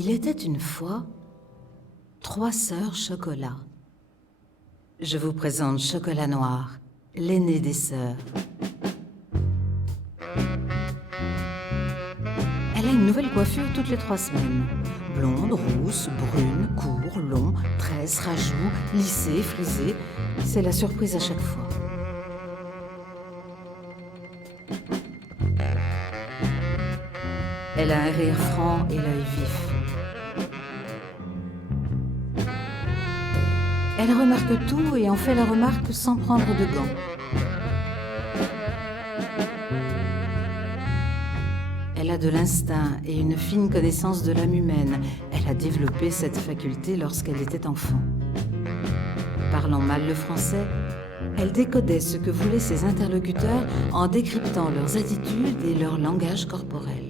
Il était une fois 3 sœurs chocolat. Je vous présente Chocolat Noir, l'aînée des sœurs. Elle a une nouvelle coiffure toutes les 3 semaines. Blonde, rousse, brune, court, long, tresse, rajout, lissée, frisée. C'est la surprise à chaque fois. Elle a un rire franc et l'œil vif. Elle remarque tout et en fait la remarque sans prendre de gants. Elle a de l'instinct et une fine connaissance de l'âme humaine. Elle a développé cette faculté lorsqu'elle était enfant. Parlant mal le français, elle décodait ce que voulaient ses interlocuteurs en décryptant leurs attitudes et leur langage corporel.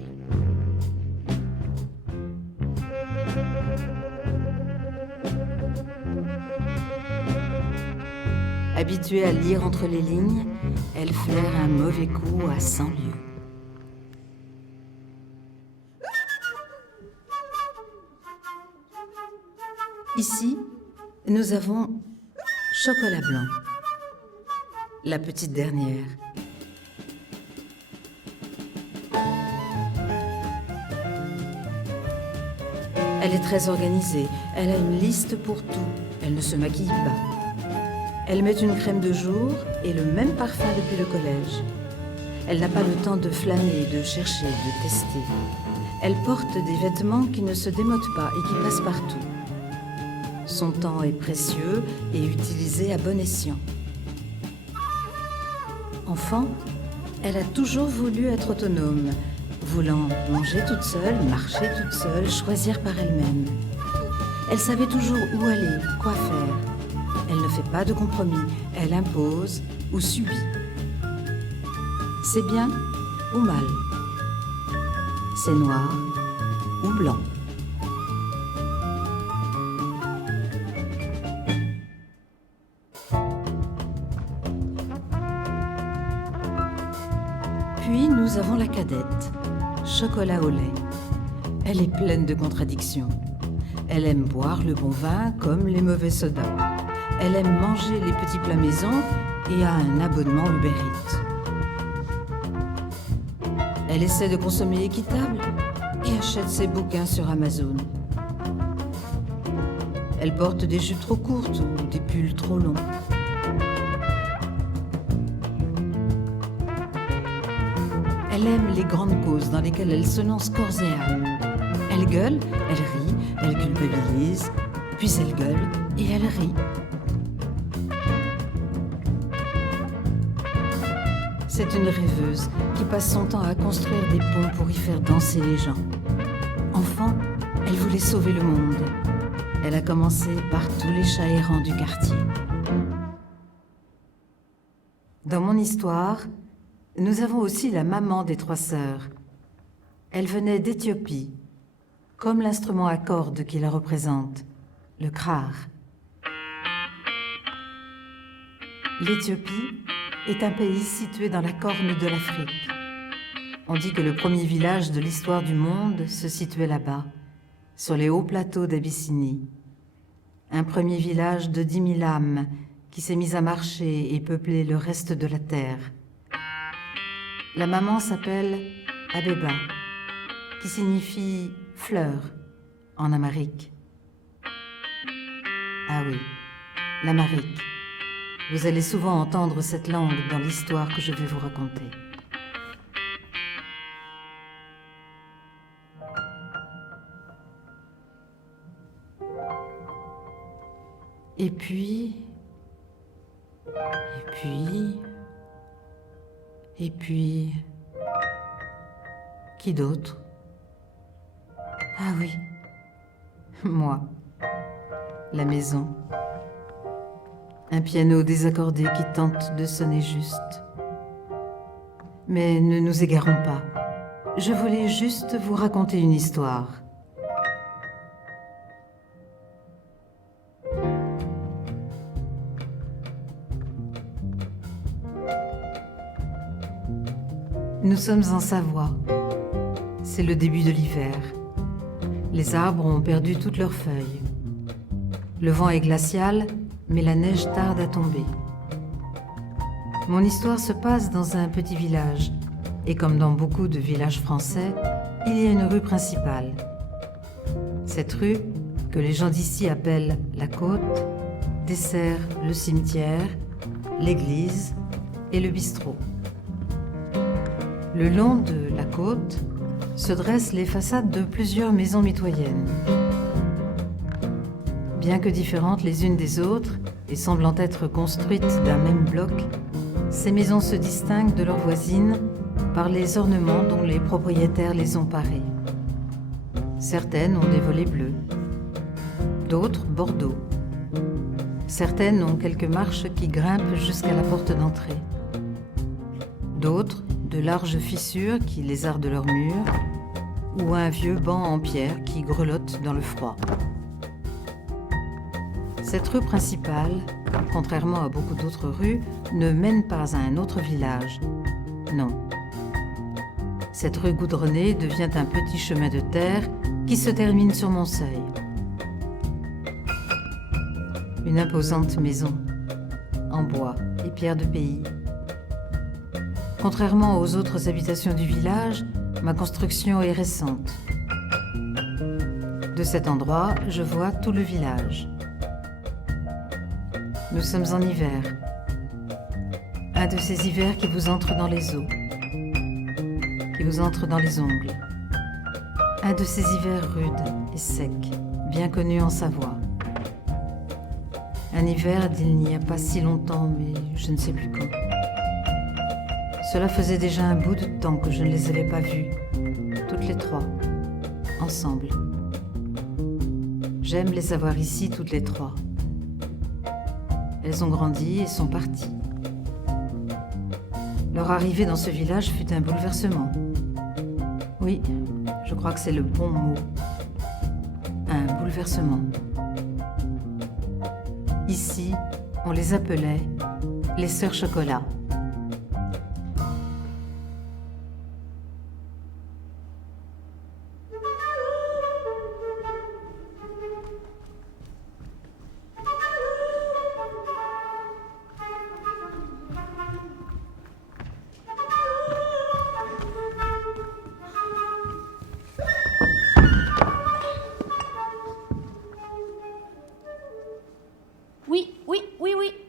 Habituée à lire entre les lignes, elle flaire un mauvais coup à 100 lieues. Ici, nous avons Chocolat Blanc, la petite dernière. Elle est très organisée, elle a une liste pour tout, elle ne se maquille pas. Elle met une crème de jour et le même parfum depuis le collège. Elle n'a pas le temps de flâner, de chercher, de tester. Elle porte des vêtements qui ne se démodent pas et qui passent partout. Son temps est précieux et utilisé à bon escient. Enfant, elle a toujours voulu être autonome, voulant manger toute seule, marcher toute seule, choisir par elle-même. Elle savait toujours où aller, quoi faire. Elle ne fait pas de compromis, elle impose ou subit. C'est bien ou mal. C'est noir ou blanc. Puis nous avons la cadette, Chocolat au lait. Elle est pleine de contradictions. Elle aime boire le bon vin comme les mauvais sodas. Elle aime manger les petits plats maison et a un abonnement Uber Eats. Elle essaie de consommer équitable et achète ses bouquins sur Amazon. Elle porte des jupes trop courtes ou des pulls trop longs. Elle aime les grandes causes dans lesquelles elle se lance corps et âme. Elle gueule, elle rit, elle culpabilise, puis elle gueule et elle rit. C'est une rêveuse qui passe son temps à construire des ponts pour y faire danser les gens. Enfant, elle voulait sauver le monde. Elle a commencé par tous les chats errants du quartier. Dans mon histoire, nous avons aussi la maman des 3 sœurs. Elle venait d'Éthiopie, comme l'instrument à cordes qui la représente, le krar. L'Éthiopie est un pays situé dans la corne de l'Afrique. On dit que le premier village de l'histoire du monde se situait là-bas, sur les hauts plateaux d'Abyssinie. Un premier village de 10 000 âmes qui s'est mis à marcher et peupler le reste de la terre. La maman s'appelle Abeba, qui signifie fleur en amharique. Ah oui, l'amharique. Vous allez souvent entendre cette langue dans l'histoire que je vais vous raconter. Et puis... Qui d'autre? Ah oui, moi, la maison. Un piano désaccordé qui tente de sonner juste. Mais ne nous égarons pas. Je voulais juste vous raconter une histoire. Nous sommes en Savoie. C'est le début de l'hiver. Les arbres ont perdu toutes leurs feuilles. Le vent est glacial, mais la neige tarde à tomber. Mon histoire se passe dans un petit village, et comme dans beaucoup de villages français, il y a une rue principale. Cette rue, que les gens d'ici appellent la Côte, dessert le cimetière, l'église et le bistrot. Le long de la côte se dressent les façades de plusieurs maisons mitoyennes. Bien que différentes les unes des autres et semblant être construites d'un même bloc, ces maisons se distinguent de leurs voisines par les ornements dont les propriétaires les ont parées. Certaines ont des volets bleus, d'autres bordeaux. Certaines ont quelques marches qui grimpent jusqu'à la porte d'entrée. D'autres, de larges fissures qui lézardent leurs murs, ou un vieux banc en pierre qui grelotte dans le froid. Cette rue principale, contrairement à beaucoup d'autres rues, ne mène pas à un autre village. Non. Cette rue goudronnée devient un petit chemin de terre qui se termine sur mon seuil. Une imposante maison, en bois et pierre de pays. Contrairement aux autres habitations du village, ma construction est récente. De cet endroit, je vois tout le village. Nous sommes en hiver. Un de ces hivers qui vous entrent dans les os, qui vous entrent dans les ongles. Un de ces hivers rudes et secs, bien connus en Savoie. Un hiver d'il n'y a pas si longtemps, mais je ne sais plus quand. Cela faisait déjà un bout de temps que je ne les avais pas vues, toutes les trois, ensemble. J'aime les avoir ici toutes les trois. Elles ont grandi et sont parties. Leur arrivée dans ce village fut un bouleversement. Oui, je crois que c'est le bon mot. Un bouleversement. Ici, on les appelait les sœurs Chocolat.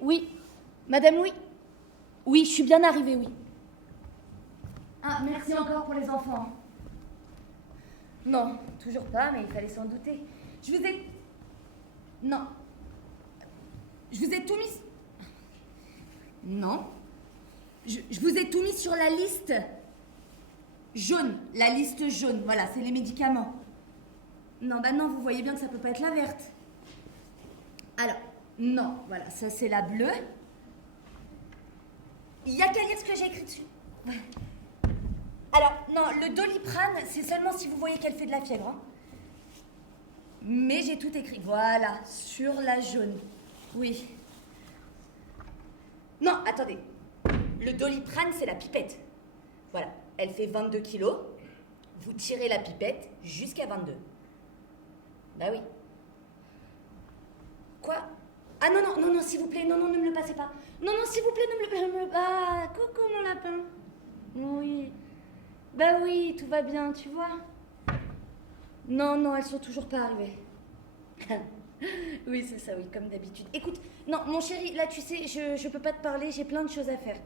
Oui. Madame Louis? Oui, je suis bien arrivée, oui. Ah, merci encore pour les enfants. Non, toujours pas, mais il fallait s'en douter. Je vous ai... Non. Je vous ai tout mis... Non. Je vous ai tout mis sur la liste jaune. La liste jaune, voilà, c'est les médicaments. Non, bah non, vous voyez bien que ça peut pas être la verte. Alors, non, voilà, ça c'est la bleue. Il y a qu'à lire ce que j'ai écrit dessus. Alors, non, le Doliprane, c'est seulement si vous voyez qu'elle fait de la fièvre. Hein. Mais j'ai tout écrit, voilà, sur la jaune. Oui. Non, attendez. Le Doliprane, c'est la pipette. Voilà, elle fait 22 kilos. Vous tirez la pipette jusqu'à 22. Bah oui. Quoi? Ah non, s'il vous plaît, non, ne me le passez pas. Non, s'il vous plaît, ne me le... Ah, coucou mon lapin. Oui. Bah oui, tout va bien, tu vois. Non, elles sont toujours pas arrivées. Oui, c'est ça, oui, comme d'habitude. Écoute, non, mon chéri, là, tu sais, je peux pas te parler, j'ai plein de choses à faire.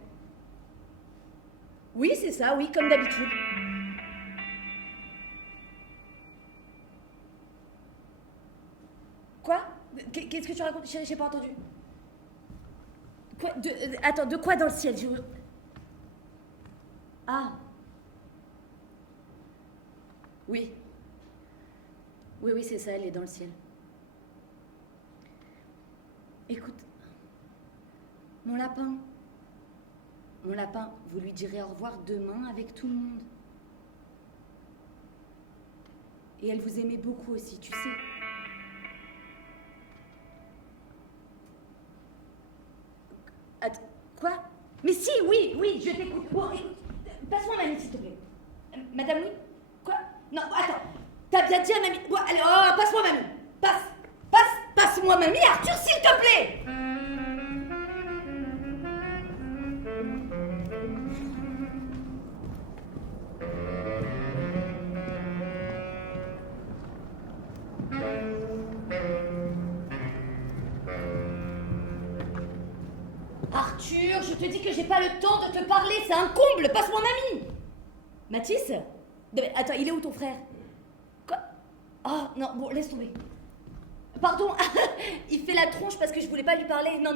Oui, c'est ça, oui, comme d'habitude. Quoi? Qu'est-ce que tu racontes, chérie? J'ai pas entendu. Quoi? Attends, de quoi dans le ciel? Ah. Oui. Oui, c'est ça, elle est dans le ciel. Écoute, mon lapin, vous lui direz au revoir demain avec tout le monde. Et elle vous aimait beaucoup aussi, tu sais. Attends, quoi? Mais si, oui, je t'écoute. Bon, écoute, passe-moi ma lettre, s'il te plaît. Madame, oui? Quoi? Non, attends. T'as bien dit à mamie... Bon, allez, passe-moi mamie. Passe-moi mamie, Arthur, s'il te plaît. Arthur, je te dis que j'ai pas le temps de te parler, c'est un comble, passe-moi mamie. Mathis? Mais attends, il est où ton frère? Quoi? Ah, non, bon, laisse tomber. Pardon, il fait la tronche parce que je voulais pas lui parler. Non.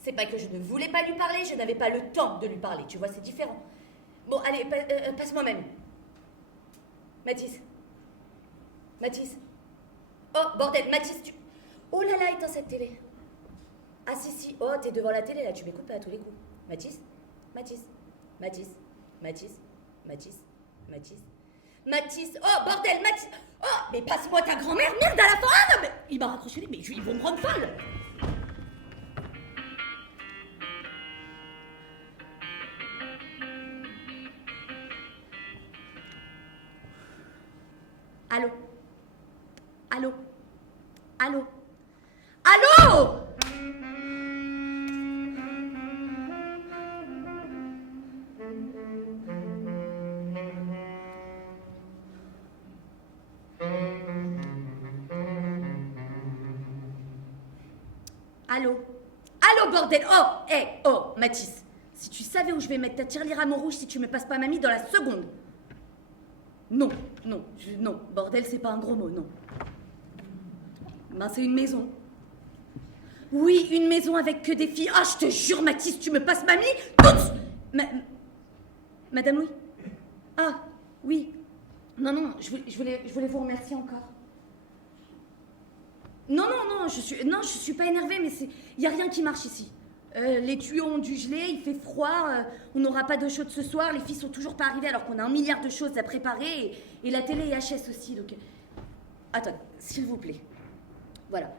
C'est pas que je ne voulais pas lui parler, je n'avais pas le temps de lui parler, tu vois, c'est différent. Bon, allez, passe-moi mamie. Mathis? Oh, bordel, Mathis, tu... Oh là là, éteins cette télé. Ah si, oh, t'es devant la télé, là, tu m'écoutes pas à tous les coups. Mathis? Oh, bordel, Mathis! Oh, mais passe-moi ta grand-mère, merde, à la fin! Ah non, mais il m'a raccroché les... Mais ils vont me rendre folle! Allô? Allô, bordel! Oh, Mathis, si tu savais où je vais mettre ta tirelire à mon rouge si tu me passes pas mamie dans la seconde. Non, bordel, c'est pas un gros mot, non. Ben, c'est une maison. Oui, une maison avec que des filles. Ah, je te jure, Mathis, tu me passes mamie toutes... Madame Louis? Ah, oui. Non, je voulais vous remercier encore. Non, je suis pas énervée, mais y a rien qui marche ici. Les tuyaux ont dû geler, il fait froid, on n'aura pas d'eau chaude ce soir, les filles sont toujours pas arrivées alors qu'on a 1 milliard de choses à préparer, et la télé est HS aussi, donc... Attends, s'il vous plaît. Voilà.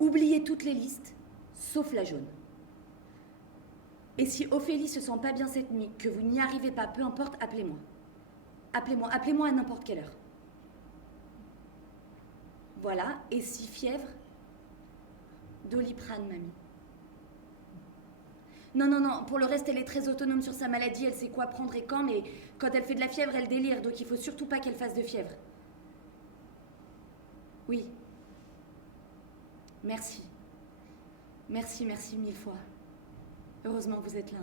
Oubliez toutes les listes, sauf la jaune. Et si Ophélie se sent pas bien cette nuit, que vous n'y arrivez pas, peu importe, appelez-moi. Appelez-moi à n'importe quelle heure. Voilà, et si fièvre, Doliprane, mamie. Non, pour le reste, elle est très autonome sur sa maladie, elle sait quoi prendre et quand, mais quand elle fait de la fièvre, elle délire, donc il faut surtout pas qu'elle fasse de fièvre. Oui. Merci. Merci 1000 fois. Heureusement que vous êtes là.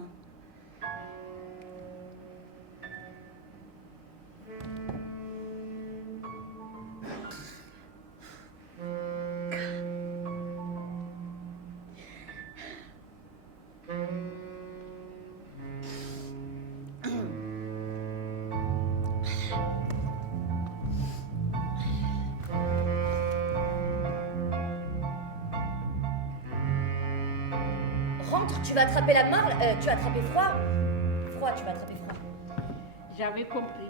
Rentre, tu vas attraper la marle, tu vas attraper froid. Tu vas attraper froid. J'avais compris.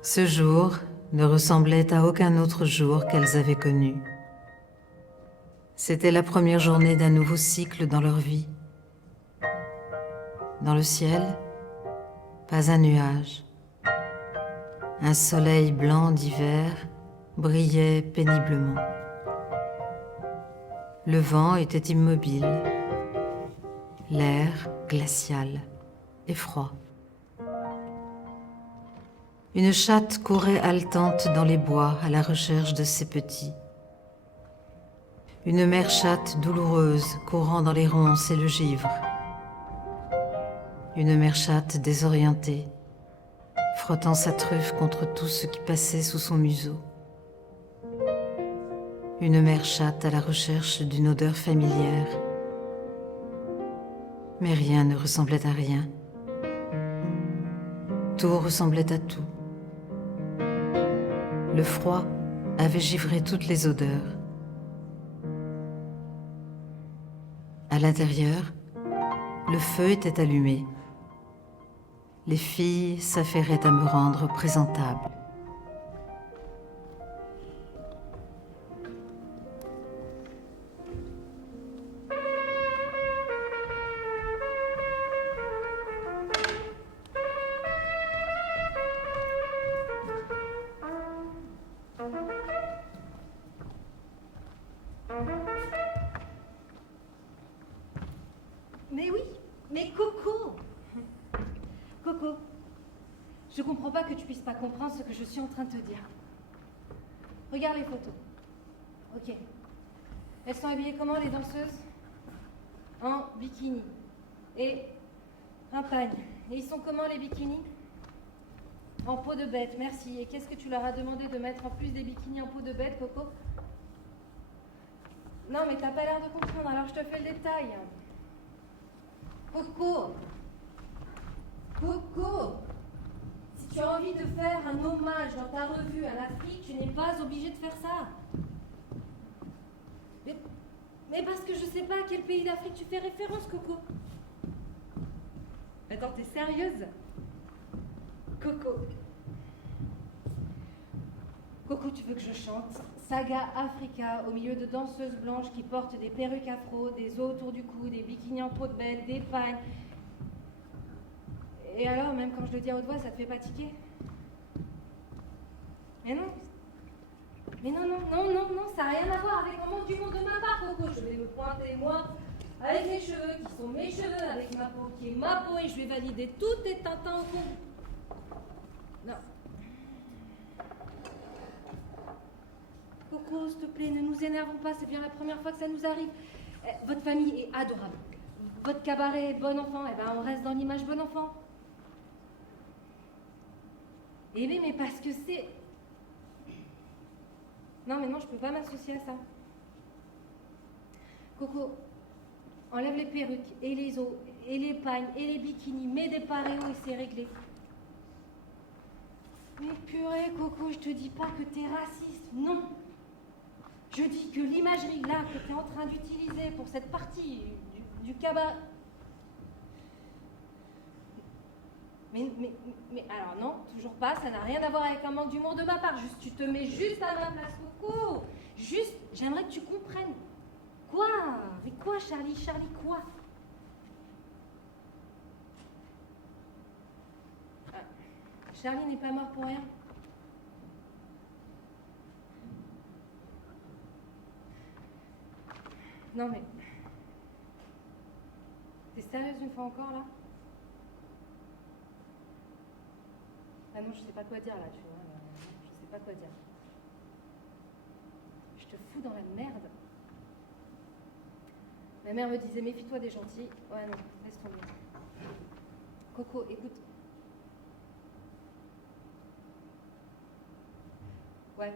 Ce jour ne ressemblait à aucun autre jour qu'elles avaient connu. C'était la première journée d'un nouveau cycle dans leur vie. Dans le ciel, pas un nuage. Un soleil blanc d'hiver brillait péniblement. Le vent était immobile, l'air glacial et froid. Une chatte courait haletante dans les bois à la recherche de ses petits. Une mère chatte douloureuse courant dans les ronces et le givre. Une mère chatte désorientée, frottant sa truffe contre tout ce qui passait sous son museau. Une mère chatte à la recherche d'une odeur familière. Mais rien ne ressemblait à rien. Tout ressemblait à tout. Le froid avait givré toutes les odeurs. À l'intérieur, Le feu était allumé. Les filles s'affairaient à me rendre présentable. Mais oui, mais Coco! Coco, je comprends pas que tu puisses pas comprendre ce que je suis en train de te dire. Regarde les photos. Ok. Elles sont habillées comment, les danseuses? En bikini. Et un pagne. Et ils sont comment, les bikinis? En peau de bête, merci. Et qu'est-ce que tu leur as demandé de mettre en plus des bikinis en peau de bête, Coco? Non, mais t'as pas l'air de comprendre, alors je te fais le détail. Coco! Coco! Si tu as envie de faire un hommage dans ta revue à l'Afrique, tu n'es pas obligé de faire ça. Mais parce que je sais pas à quel pays d'Afrique tu fais référence, Coco. Attends, t'es sérieuse? Coco. Coco, tu veux que je chante Saga Africa au milieu de danseuses blanches qui portent des perruques afro, des os autour du cou, des bikinis en peau de bête, des pagnes. Et alors, même quand je le dis à haute voix, ça te fait pas tiquer? Mais non. Mais non, ça n'a rien à voir avec un manque d'humour de ma part, Coco. Je vais me pointer, moi, avec mes cheveux, qui sont mes cheveux, avec ma peau, qui est ma peau, et je vais valider tous tes tintins au fond. Non. Coco, s'il te plaît, ne nous énervons pas, c'est bien la première fois que ça nous arrive. Votre famille est adorable. Votre cabaret est bon enfant, et ben on reste dans l'image bon enfant. Eh bien, mais parce que c'est... Non, mais non, je peux pas m'associer à ça. Coco, enlève les perruques, et les os, et les pagnes, et les bikinis, mets des paréos et c'est réglé. Mais purée, Coco, je te dis pas que t'es raciste, non. Je dis que l'imagerie là que t'es en train d'utiliser pour cette partie du cabaret... Mais alors non, toujours pas, ça n'a rien à voir avec un manque d'humour de ma part. Juste, tu te mets juste à ma place, Coco. Juste, j'aimerais que tu comprennes. Quoi? Mais quoi, Charlie? Charlie, quoi? Ah, Charlie n'est pas mort pour rien. Non mais... T'es sérieuse une fois encore, là? Ah non, je sais pas quoi dire là, tu vois. Je sais pas quoi dire. Je te fous dans la merde. Ma mère me disait, méfie-toi des gentils. Ouais, non, laisse tomber. Coco, écoute. Ouais.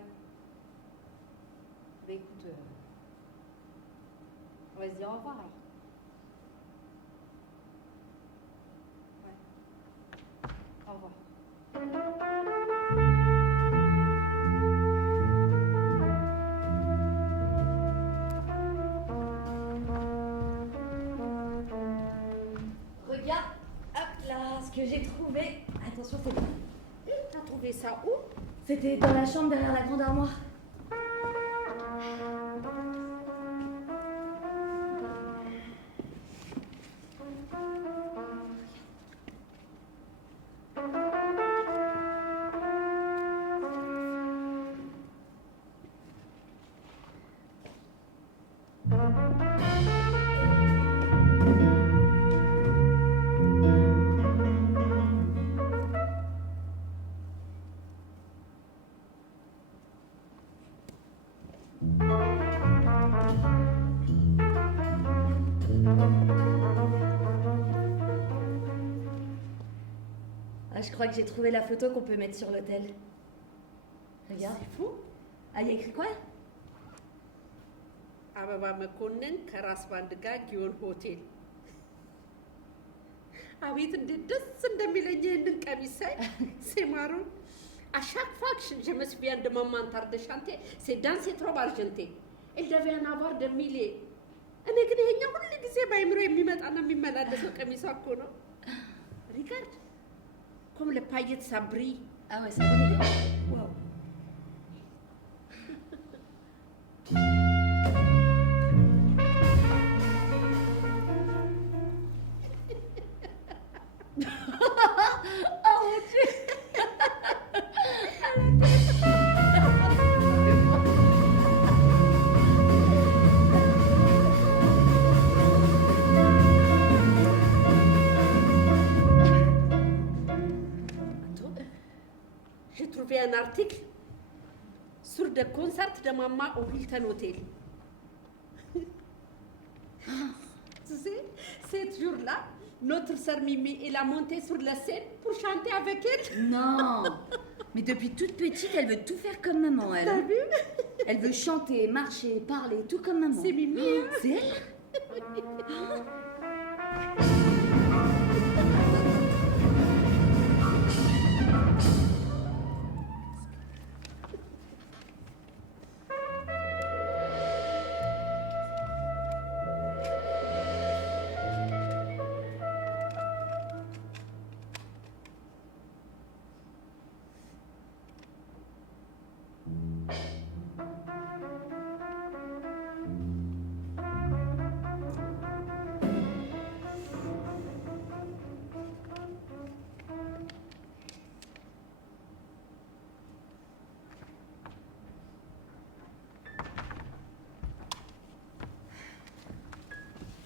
Bah écoute, on va se dire au revoir alors. Ouais. Au revoir. Regarde, hop là, ce que j'ai trouvé. Attention, c'est bon. T'as trouvé ça où? C'était dans la chambre derrière la grande armoire. Je crois que j'ai trouvé la photo qu'on peut mettre sur l'hôtel. Regarde. C'est fou. Ah, il y a écrit quoi? አበባ መኮንን ከራስ ባንድ ጋር ጊዮን ሆቴል። አቤት እንዴት ደስ እንደሚለኝ ይህንን ቀሚስ ሳይ ሴማሩ à chaque fois que je me souviens de maman tarde chanter c'est dans cette robe argentée elle devait en avoir des milliers እኔ ግን ይሄኛው ሁሉ ጊዜ ባይምሮ የሚመጣና የሚመላለሰው ቀሚሷ እኮ ነው። ሪጋርድ ኮም ለፓየት ሳብሪ Ah ouais, ça brille. Waouh. Oh mon Dieu. J'ai trouvé un article sur le concert de maman au Hilton Hotel. Tu sais, ce jour-là, notre sœur Mimi, elle a monté sur la scène pour chanter avec elle. Non. Mais depuis toute petite, elle veut tout faire comme maman, elle. T'as vu? Elle veut chanter, marcher, parler, tout comme maman. C'est Mimi, hein? C'est elle?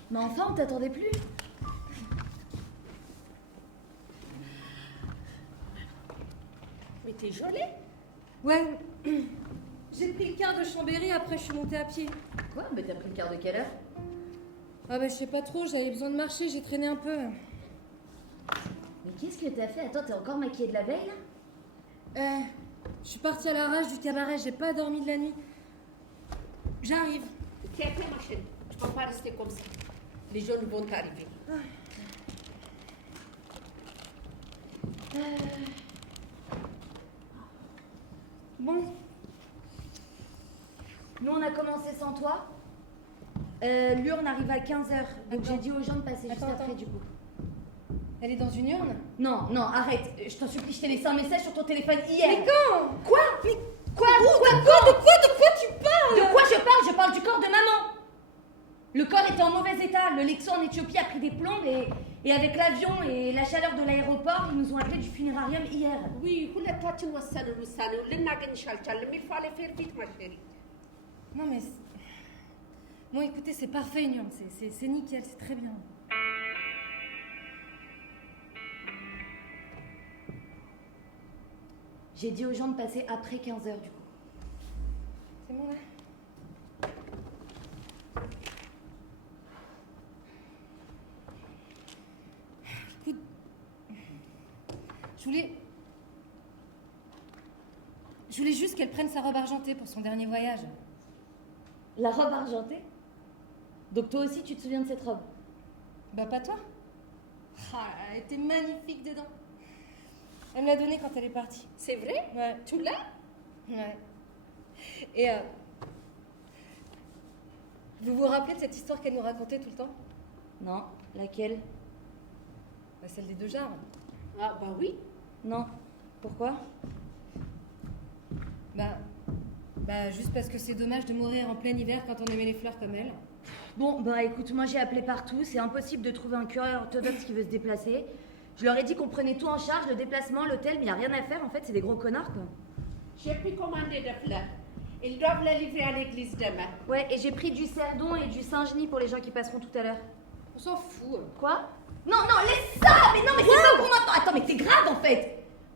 Mais enfin, on t'attendait plus. Mais t'es jolie. Ouais. J'ai pris le quart de Chambéry, après je suis montée à pied. Quoi? Mais t'as pris le quart de quelle heure? Ah bah je sais pas trop, j'avais besoin de marcher, j'ai traîné un peu. Mais qu'est-ce que t'as fait? Attends, t'es encore maquillée de la veille, là? Je suis partie à l'arrache du cabaret, j'ai pas dormi de la nuit. J'arrive. Tiens, ma chérie, tu peux pas rester comme ça. Les jeunes vont arriver. Bon. Nous, on a commencé sans toi. L'urne arrive à 15h. Donc j'ai dit aux gens de passer juste après, du coup. Elle est dans une urne? Non, non, arrête. Je t'en supplie, je t'ai laissé un message sur ton téléphone hier. Mais quand? Quoi? Mais quoi? De quoi tu parles? De quoi je parle? Je parle du corps de maman. Le corps était en mauvais état. Le Lexo en Éthiopie a pris des plombes et avec l'avion et la chaleur de l'aéroport, ils nous ont appelés du funérarium hier. Oui, ሁለታችን ወሰንን ውሳኔው ልናገኝሽ አልቻልንም። Il fallait faire vite, ma chérie. Non mais... Bon écoutez, c'est parfait une urne, c'est nickel, c'est très bien. J'ai dit aux gens de passer après 15h, du coup. C'est bon là? Écoute, je voulais juste qu'elle prenne sa robe argentée pour son dernier voyage. La robe argentée? Donc toi aussi, tu te souviens de cette robe? Bah pas toi. Ah, elle était magnifique dedans. Elle me l'a donnée quand elle est partie. C'est vrai? Ouais. Tu l'as? Ouais. Et vous vous rappelez de cette histoire qu'elle nous racontait tout le temps? Non. Laquelle? Bah, celle des deux jarres. Ah, bah oui. Non. Pourquoi? Bah juste parce que c'est dommage de mourir en plein hiver quand on aimait les fleurs comme elle. Bon, bah écoute, moi j'ai appelé partout. C'est impossible de trouver un curé orthodoxe qui veut se déplacer. Je leur ai dit qu'on prenait tout en charge, le déplacement, l'hôtel, mais il n'y a rien à faire. En fait, c'est des gros connards, quoi. J'ai pu commander des fleurs. Ils doivent les livrer à l'église demain. Ouais, et j'ai pris du cerdon et du Saint-Genis pour les gens qui passeront tout à l'heure. On s'en fout. Quoi? Non, non, laisse ça! Mais non, mais c'est pas pour maintenant! Attends, mais t'es grave en fait!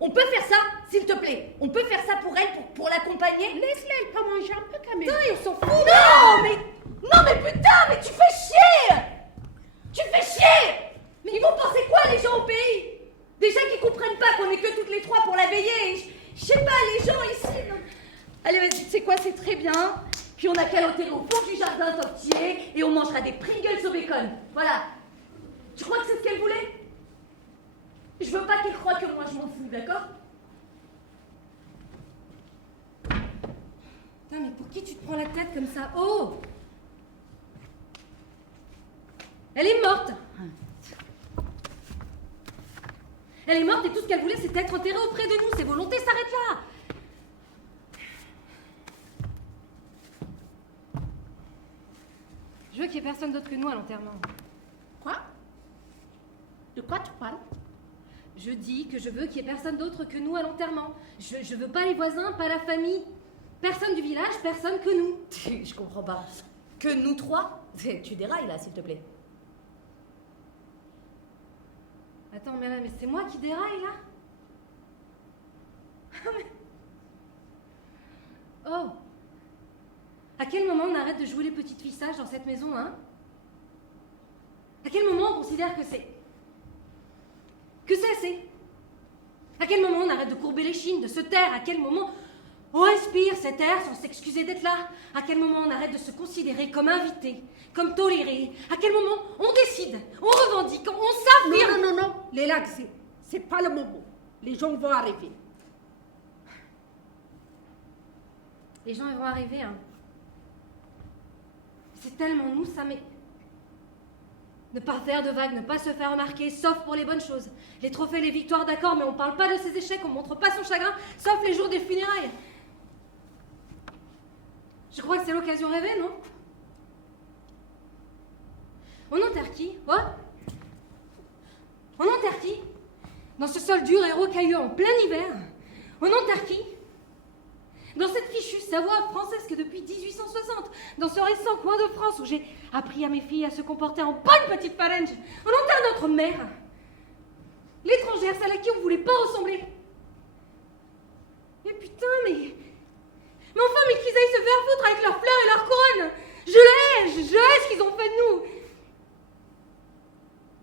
On peut faire ça, s'il te plaît? On peut faire ça pour elle, pour l'accompagner? Laisse-la, elle peut manger un peu quand même. Putain, on s'en fout! Non, mais putain, mais tu fais chier! Tu fais chier! Mais ils vont penser quoi, les gens au pays? Déjà qu'ils comprennent pas qu'on est que toutes les trois pour la veiller. Je sais pas, les gens ici... non. Allez, vas-y, tu sais quoi, c'est très bien. Puis on a qu'à l'hôtel au fond du jardin top tier et on mangera des Pringles au bacon. Voilà. Tu crois que c'est ce qu'elle voulait? Je veux pas qu'elle croie que moi je m'en fous, d'accord? Putain, mais pour qui tu te prends la tête comme ça? Oh! Elle est morte. Elle est morte et tout ce qu'elle voulait, c'était être enterrée auprès de nous. Ses volontés s'arrêtent là. Je veux qu'il n'y ait personne d'autre que nous à l'enterrement. Quoi? De quoi tu parles? Je dis que je veux qu'il n'y ait personne d'autre que nous à l'enterrement. Je veux pas les voisins, pas la famille. Personne du village, personne que nous. Je comprends pas. Que nous trois? Tu dérailles là, s'il te plaît. Attends, mais c'est moi qui déraille là? Oh! À quel moment on arrête de jouer les petites filles sages dans cette maison, hein? À quel moment on considère que c'est... que c'est assez? À quel moment on arrête de courber les chines, de se taire? À quel moment on respire cet air sans s'excuser d'être là? À quel moment on arrête de se considérer comme invité, comme toléré? À quel moment on décide, on revendique, on s'affirme? Non. Léla, c'est pas le moment. Les gens vont arriver. Les gens ils vont arriver, hein. C'est tellement nous, ça, mais... Ne pas faire de vagues, ne pas se faire remarquer, sauf pour les bonnes choses. Les trophées, les victoires, d'accord, mais on parle pas de ses échecs, on montre pas son chagrin, sauf les jours des funérailles. Je crois que c'est l'occasion rêvée, non? On enterre qui? Oh? On enterre qui? Dans ce sol dur et rocailleux en plein hiver? On enterre qui? Dans cette fichue Savoie française que depuis 1860, dans ce récent coin de France où j'ai appris à mes filles à se comporter en bonne petite phalange, on enterre notre mère. L'étrangère, celle à qui on voulait pas ressembler. Mais putain, mais enfin, mais qu'ils aillent se faire foutre avec leurs fleurs et leurs couronnes. Je hais ce qu'ils ont fait de nous.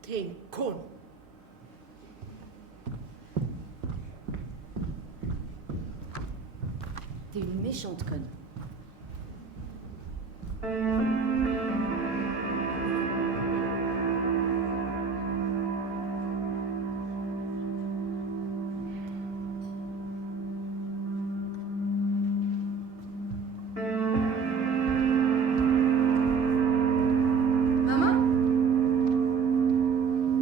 T'es une conne. T'es une méchante conne. Maman?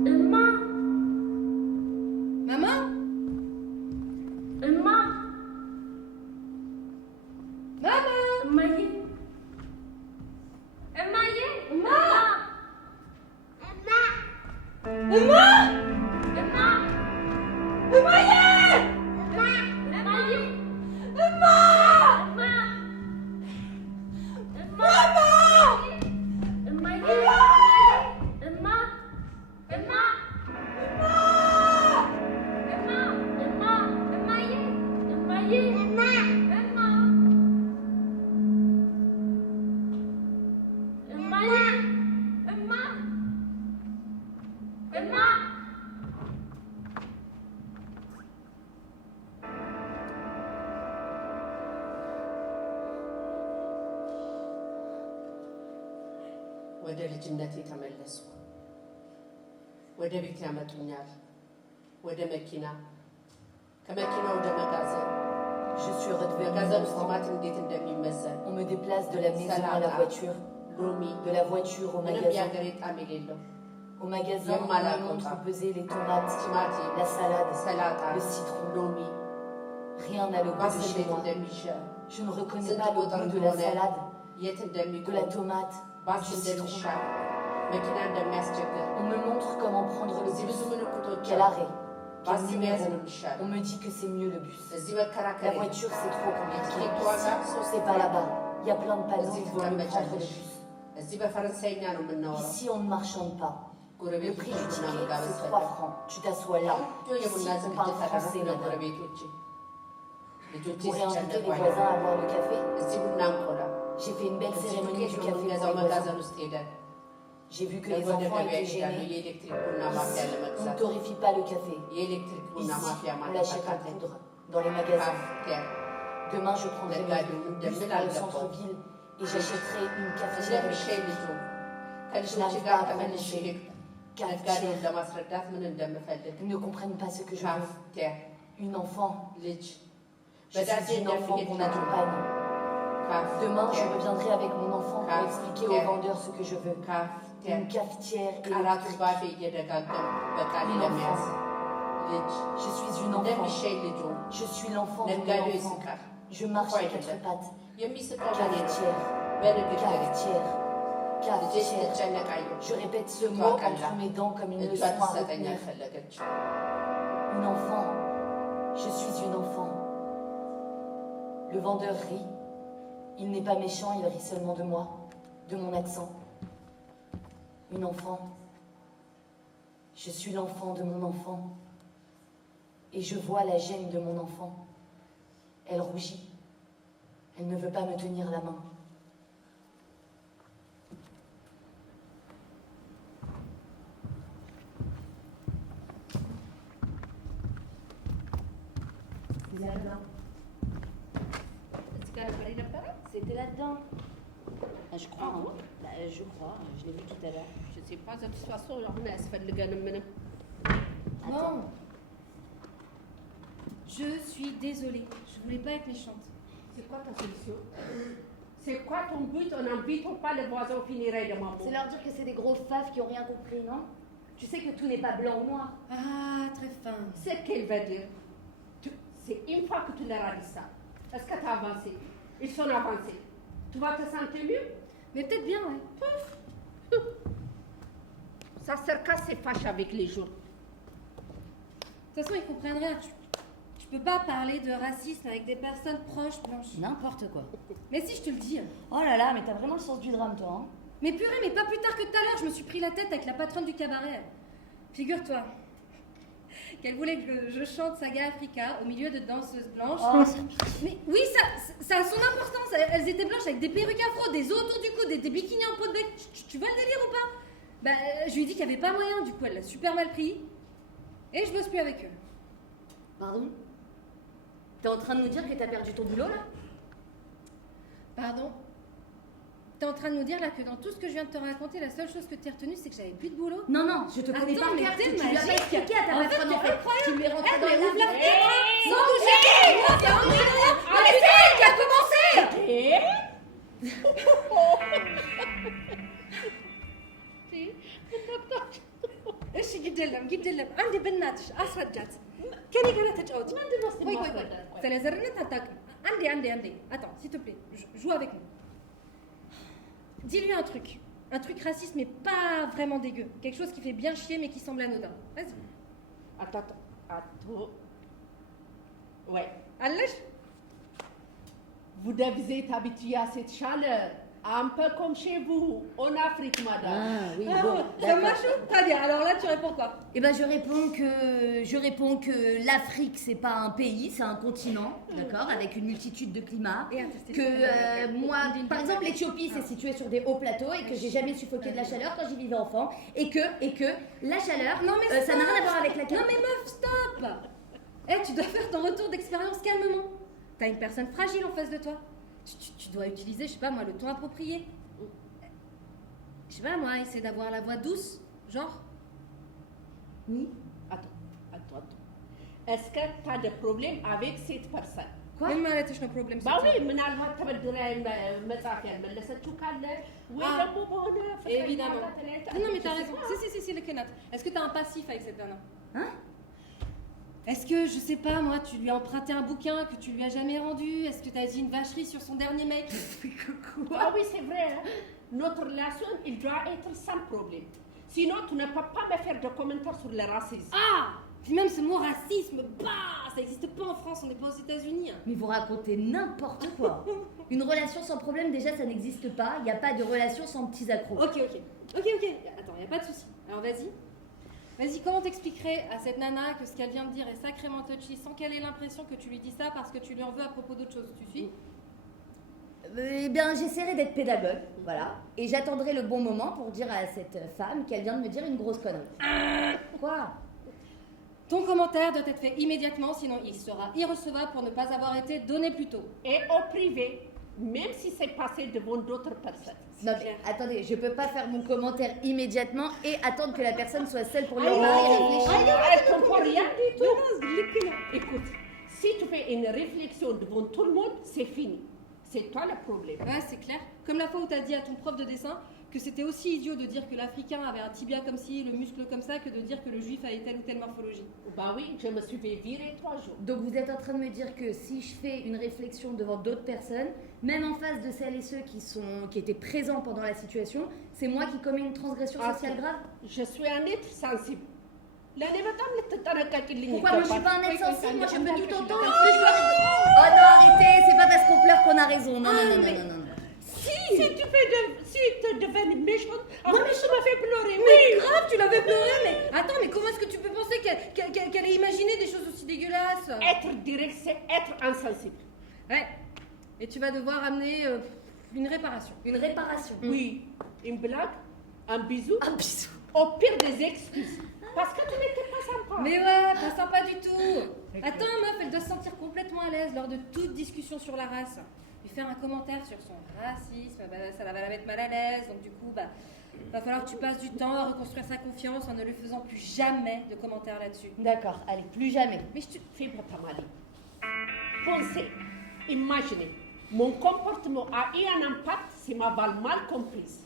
Maman, Maman? maman, Maman? Maman, ወደ ልጅነቴ ተመለሱ። ወደ ቤት ያመጡኛል። ወደ መኪና፣ ከመኪና ወደ መጋዘን። Je suis redevenue መጋዘን ውስጥ enfant. ቲማቲም እንዴት እንደሚመሰል On me déplace de la maison à la voiture, ሎሚ፣ de la voiture au ምንም magasin. የሀገሬ ጣዕም የሌለው Au magasin, on Yamala me montre Kota. peser les tomates, ቲማቲም፣ la salade, ሰላጣ፣ le citron. ሎሚ Rien n'a le goût ባስ de chez እንዴት moi. እንደሚሸጥ Je ne reconnais ስንት pas le ቁጥር goût de la እንደሆነ salade, የት de la እንደሚቆም tomate, ባስ du citron. እንደሚሻል መኪና እንደሚያስቸግር On me montre comment prendre le እዚህ ብዙ bus, ምልክቶች quel አሉ። arrêt, ባስ quel ሲመያዝ numéro. ነው የሚሻለው። On me dit que c'est mieux le bus. እዚህ La መከራከር የለም። voiture, c'est trop compliqué. Et toi, là? Ici, c'est pas là-bas. Il y a plein de panneaux እዚህ pour me prendre le ትቀመጫለሽ። bus. እዚህ በፈረንሳይኛ ነው የምናወራው። Ici, on ne marchande pas. Le ጎረቤቶች prix du ቡና ticket, መጋበዝ c'est 3 ፈለጉ። francs. Tu t'assois là. ቆንጆ የቡና Ici, on ዝግጅት parle ተደረገ français, madame. ለጎረቤቶቼ። ልጆቼ Pour réinviter ሲጨነቁ les አየሁ። voisins à boire le café, እዚህ ቡና እንቆላ። j'ai fait une belle እዚህ cérémonie ዱቄት du ነው café pour የምንገዛው les መጋዘን voisins. ውስጥ ሄደን። J'ai vu que les enfants ለመደገቢያ étaient ይሄዳሉ gênés. የኤሌክትሪክ ቡና ማፍያ Ici, on ne ለመግዛት። torréfie pas le café. የኤሌክትሪክ ቡና Ici, ማፍያ on ማለት l'achète en አቃተኝ። poudre dans les magasins. ካፍቴር Demain, je prendrai Le gars le de- bus de- dans le de- centre-ville et j'achèterai une cafetière እንደሚሸኝ électrique. ልጁ ከልጆች n'arrive ጋር pas à ተመልሼ prononcer. ሄድኩ። Cafetière. ነጋዴውን ለማስረዳት ምን እንደምፈልግ። Ils ne comprennent pas ce que je veux. ካፍቴር Une enfant. ልጅ Je suis une enfant qu'on accompagne. Demain, je reviendrai avec mon enfant pour expliquer aux vendeurs ce que je veux. ካፍቴር une cafetière ቃላቱ électrique. ባፌ እየደጋገምኩ በቃሌ ለመያዝ ልጅ Je suis une enfant. እንደሚሸኝ ልጁ Je suis l'enfant de mon ነጋዴው enfant. ይስቃል። Je marche à quatre pattes. የሚስቀው ለኔ ነው። Cafetière, በንግግር cafetière, ልጄ cafetière. ስትጨነቃየሁ Je répète ce mot entre mes dents comme une እጇን leçon à ትሰጠኝ retenir. አልፈለገችም። Une enfant. Je suis une enfant. Le vendeur rit. Il n'est pas méchant, il rit seulement de moi, de mon accent. Une enfant. Je suis l'enfant de mon enfant. Et je vois la gêne de mon enfant. Elle rougit. Elle ne veut pas me tenir la main. C'était là-dedans. Ah, je crois, hein. Bah, je crois, je l'ai vu tout à l'heure. Je sais pas, de toute façon, አሁን አያስፈልገንም ምንም። Bon. Je suis désolée. Je voulais pas être méchante. C'est quoi ta solution? C'est quoi ton but? On n'invite pas les voisins au funérailles de maman. C'est leur dire que c'est des gros fafs qui ont rien compris, non? Tu sais que tout n'est pas blanc ou noir. Ah, très fin. C'est qu'elle va dire. C'est une fois que tu leur as dit ça. Est-ce que tu as avancé? Ils sont avancés. Tu vas te sentir mieux? Mais peut-être bien, ouais. Ça sert qu'à se fâcher avec les gens. De toute façon, ils comprennent rien. Je peux pas parler de racisme avec des personnes proches blanches. N'importe quoi. Mais si, je te le dis. Oh là là, mais t'as vraiment le sens du drame, toi, hein? Mais purée, mais pas plus tard que tout à l'heure, je me suis pris la tête avec la patronne du cabaret. Figure-toi qu'elle voulait que je chante Saga Africa au milieu de danseuses blanches. Oh, Mais oui, ça a son importance. Elles étaient blanches avec des perruques afro, des os autour du cou, des bikinis en peau de bec. Tu vois le délire ou pas? Bah, je lui ai dit qu'il n'y avait pas moyen, du coup, elle l'a super mal pris. Et je bosse plus avec eux. Pardon? T'es en train de nous dire que t'as perdu ton boulot, là? Pardon? T'es en train de nous dire là que dans tout ce que je viens de te raconter, la seule chose que t'es retenue, c'est que j'avais plus de boulot? Non, non, je te connais Attends, par mais cœur. t'es Tu lui as pas magique. expliqué à ta En fait, patronne, en t'es fait. incroyable. Tu lui es rentré Eh, dans mais la ouvre la vie. fenêtre, sans toucher. C'est André derrière. Ah, mais c'est elle qui a commencé. ايش قلت لهم عندي بنات اسرجات كاني كانت تجاوب وي c'est les arnaques attaquent عندي attends s'il te plaît joue avec nous dis-lui un truc raciste mais pas vraiment dégueu quelque chose qui fait bien chier mais qui semble anodin vas-y Attends. Ouais. علاش Vous devez être habitué à cette chaleur. Un peu comme chez vous, en Afrique, madame. Ah, oui, Ah, bon, ça d'accord. marche très bien alors là tu réponds quoi Eh ben, je réponds que l'Afrique, c'est pas un pays, c'est un continent, d'accord, avec une multitude de climats. Et un test. Que moi, par exemple, l'Éthiopie, c'est situé sur des hauts plateaux et que j'ai jamais suffoqué de la chaleur quand j'y vivais enfant. Et que la chaleur, Non, mais ça n'a rien à voir avec la Non chaleur. mais meuf, stop. Tu dois faire ton retour d'expérience calmement. T'as une personne fragile en face de toi. Tu dois utiliser, je sais pas moi, le ton approprié. Je sais pas moi, essaie d'avoir la voix douce, genre. Oui. Attends. Est-ce que tu as des problèmes avec cette personne? Quoi? Mais ማለትሽ ነው ፕሮብሌም Bah oui, ምናልባት ተበድራ መጽሐፍ ያልመለሰችው ካለ ወይ Ah. ደግሞ በሆነ Évidemment. ፍቅረኛ ተለያይታ Non mais t'as je sais raison. pas. Si, le canap. Est-ce que t'as un passif avec cette nana? Hein? Est-ce que, je sais pas moi, tu lui as emprunté un bouquin que tu lui as jamais rendu? Est-ce que t'as dit une vacherie sur son dernier mec? Ah oui, c'est vrai. Hein. Notre relation, il doit être sans problème. Sinon, tu ne peux pas me faire de commentaires sur le racisme. Ah! Puis même ce mot racisme, bah, ça n'existe pas en France, on n'est pas aux États-Unis. Hein. Mais vous racontez n'importe quoi. Une relation sans problème, déjà, ça n'existe pas. Il n'y a pas de relation sans petits accros. Ok. Attends, y a pas de souci. Alors vas-y, comment t'expliquerais à cette nana que ce qu'elle vient de dire est sacrément touchy sans qu'elle ait l'impression que tu lui dis ça parce que tu lui en veux à propos d'autre chose? Tu suis? Eh bien, j'essaierai d'être pédagogue, voilà. Et j'attendrai le bon moment pour dire à cette femme qu'elle vient de me dire une grosse connerie. Quoi? Ton commentaire doit être fait immédiatement, sinon il sera irrecevable pour ne pas avoir été donné plus tôt. Et au privé, même si c'est passé devant d'autres personnes. Non mais clair. attendez, je peux pas faire mon commentaire immédiatement et attendre que la personne soit seule pour lui en Oh, parler et réfléchir. elle comprend rien du tout. Écoute, si tu fais une réflexion devant tout le monde, c'est fini. C'est toi le problème. Ouais, c'est clair. Comme la fois où t'as dit à ton prof de dessin que c'était aussi idiot de dire que l'Africain avait un tibia comme ci, le muscle comme ça, que de dire que le Juif avait telle ou telle morphologie. Bah oui, je me suis fait virer 3 jours. Donc vous êtes en train de me dire que si je fais une réflexion devant d'autres personnes, même en face de celles et ceux qui étaient présents pendant la situation, c'est moi qui commets une transgression sociale grave? Je suis un être sensible. Pourquoi moi je suis pas un être sensible? Moi je peux tout entendre. En plus je peux rigoler. Oh non, arrêtez, c'est pas parce qu'on pleure qu'on a raison. Non, non, non, non, non, non. Si tu deviens méchante, moi tu m'as fait pleurer. Mais grave, tu l'avais pleuré, mais attends, mais comment est-ce que tu peux penser qu'elle ait imaginé des choses aussi dégueulasses? Être direct, c'est être insensible. Ouais. Et tu vas devoir amener une réparation. Une réparation. Oui, une blague, un bisou, Un bisou. au pire des excuses. Parce que tu n'étais pas sympa. Mais ouais, pas sympa du tout. Attends, meuf, elle doit se sentir complètement à l'aise lors de toute discussion sur la race. Lui faire un commentaire sur son racisme, bah, ça va la mettre mal à l'aise. Donc du coup, bah, va falloir que tu passes du temps à reconstruire sa confiance en ne lui faisant plus jamais de commentaires là-dessus. D'accord, allez, plus jamais. Mais je te... Fibre Tamali. Pensez, imaginez, mon comportement a eu un impact si ma balle mal comprise.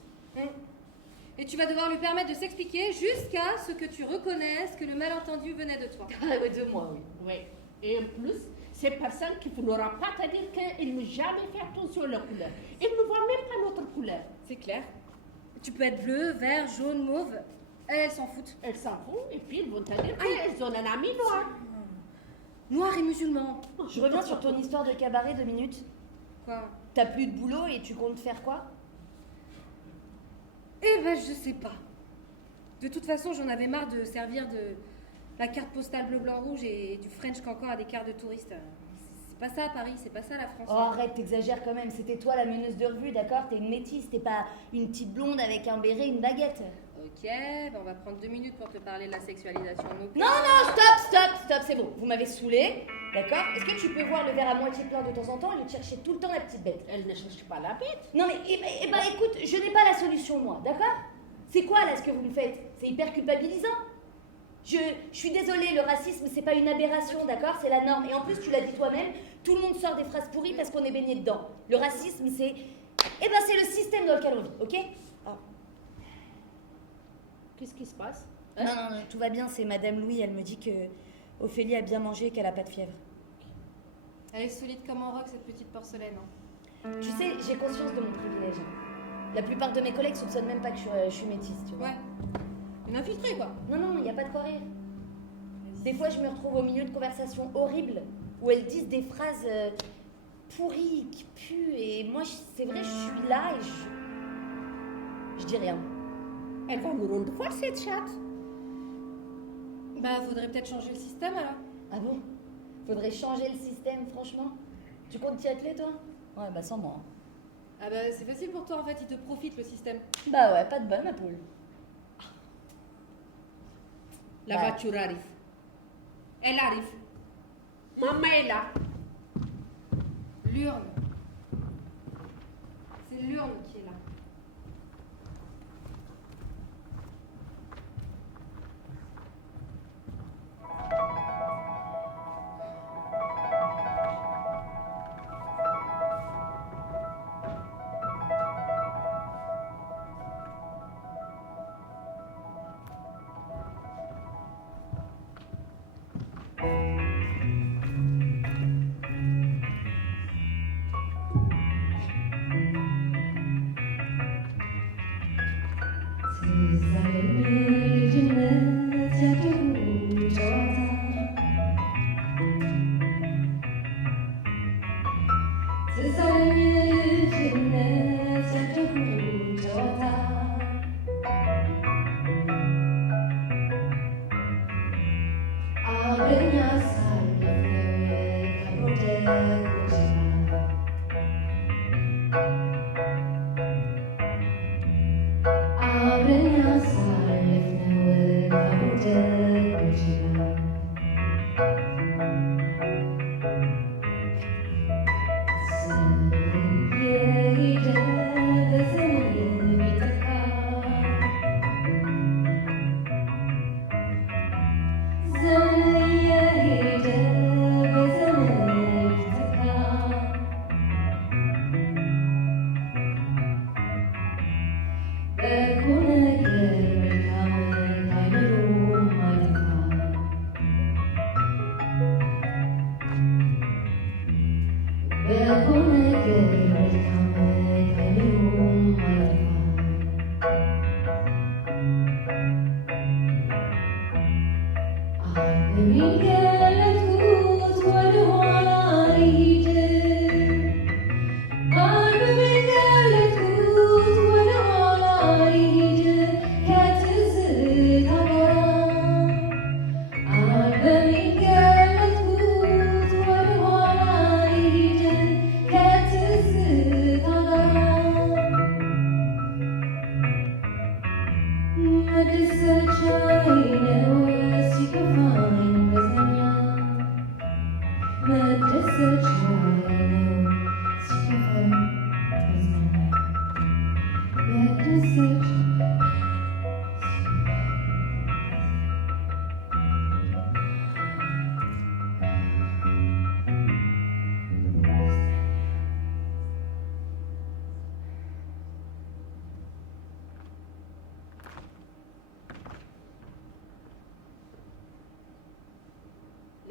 Et tu vas devoir lui permettre de s'expliquer jusqu'à ce que tu reconnaisses que le malentendu venait de toi. Ah ouais, de moi, oui. Oui. Et en plus, ces personnes qui ne n'aura pas à dire qu'ils n'ont jamais fait attention à leur couleur. Ils ne voient même pas notre couleur. C'est clair. Tu peux être bleu, vert, jaune, mauve. Elles s'en foutent. Elles s'en foutent et puis ils vont te dire qu'elles ont un ami noir. Noir et musulman. Je reviens sur ton histoire de cabaret 2 minutes. Quoi? T'as plus de boulot et tu comptes faire quoi? Eh ben, je sais pas. De toute façon, j'en avais marre de servir de la carte postale bleu, blanc, rouge et du French cancan à des cartes de touristes. C'est pas ça Paris, c'est pas ça la France. Oh arrête, t'exagères quand même. C'était toi la meneuse de revue, d'accord? T'es une métisse, t'es pas une petite blonde avec un béret, une baguette. Ok, ben on va prendre 2 minutes pour te parler de la sexualisation de nos Non, non, stop, c'est bon. Vous m'avez saoulé, d'accord? Est-ce que tu peux voir le verre à moitié plein de temps en temps et lui chercher tout le temps la petite bête? Elle ne cherche pas la bête. Non mais, écoute, je n'ai pas la solution moi, d'accord? C'est quoi là ce que vous me faites? C'est hyper culpabilisant. Je suis désolée, le racisme c'est pas une aberration, d'accord? C'est la norme. Et en plus tu l'as dit toi-même, tout le monde sort des phrases pourries parce qu'on est baigné dedans. Le racisme c'est... c'est le système dans lequel on vit, ok? Oh. Qu'est-ce qui se passe? Non, tout va bien, c'est Madame Louis, elle me dit que Ophélie a bien mangé et qu'elle a pas de fièvre. Elle est solide comme un roc, cette petite porcelaine. Hein. Tu sais, j'ai conscience de mon privilège. La plupart de mes collègues soupçonnent même pas que je suis métisse, tu vois. Ouais. Une infiltrée, quoi. Non, il n'y a pas de quoi rire. Des fois, je me retrouve au milieu de conversations horribles où elles disent des phrases pourries, qui puent, et moi, c'est vrai, je suis là et je dis rien. Elle va nous rendre folle cette chatte. Bah, faudrait peut-être changer le système, alors. Ah bon? Faudrait changer le système, franchement. Tu comptes t'y atteler, toi? Ouais, bah sans moi. Ah bah, c'est facile pour toi, en fait, il te profite, le système. Bah ouais, pas de bonne, ma poule. La Bah. voiture arrive. Elle arrive. Maman est là. L'urne. C'est l'urne qui est là.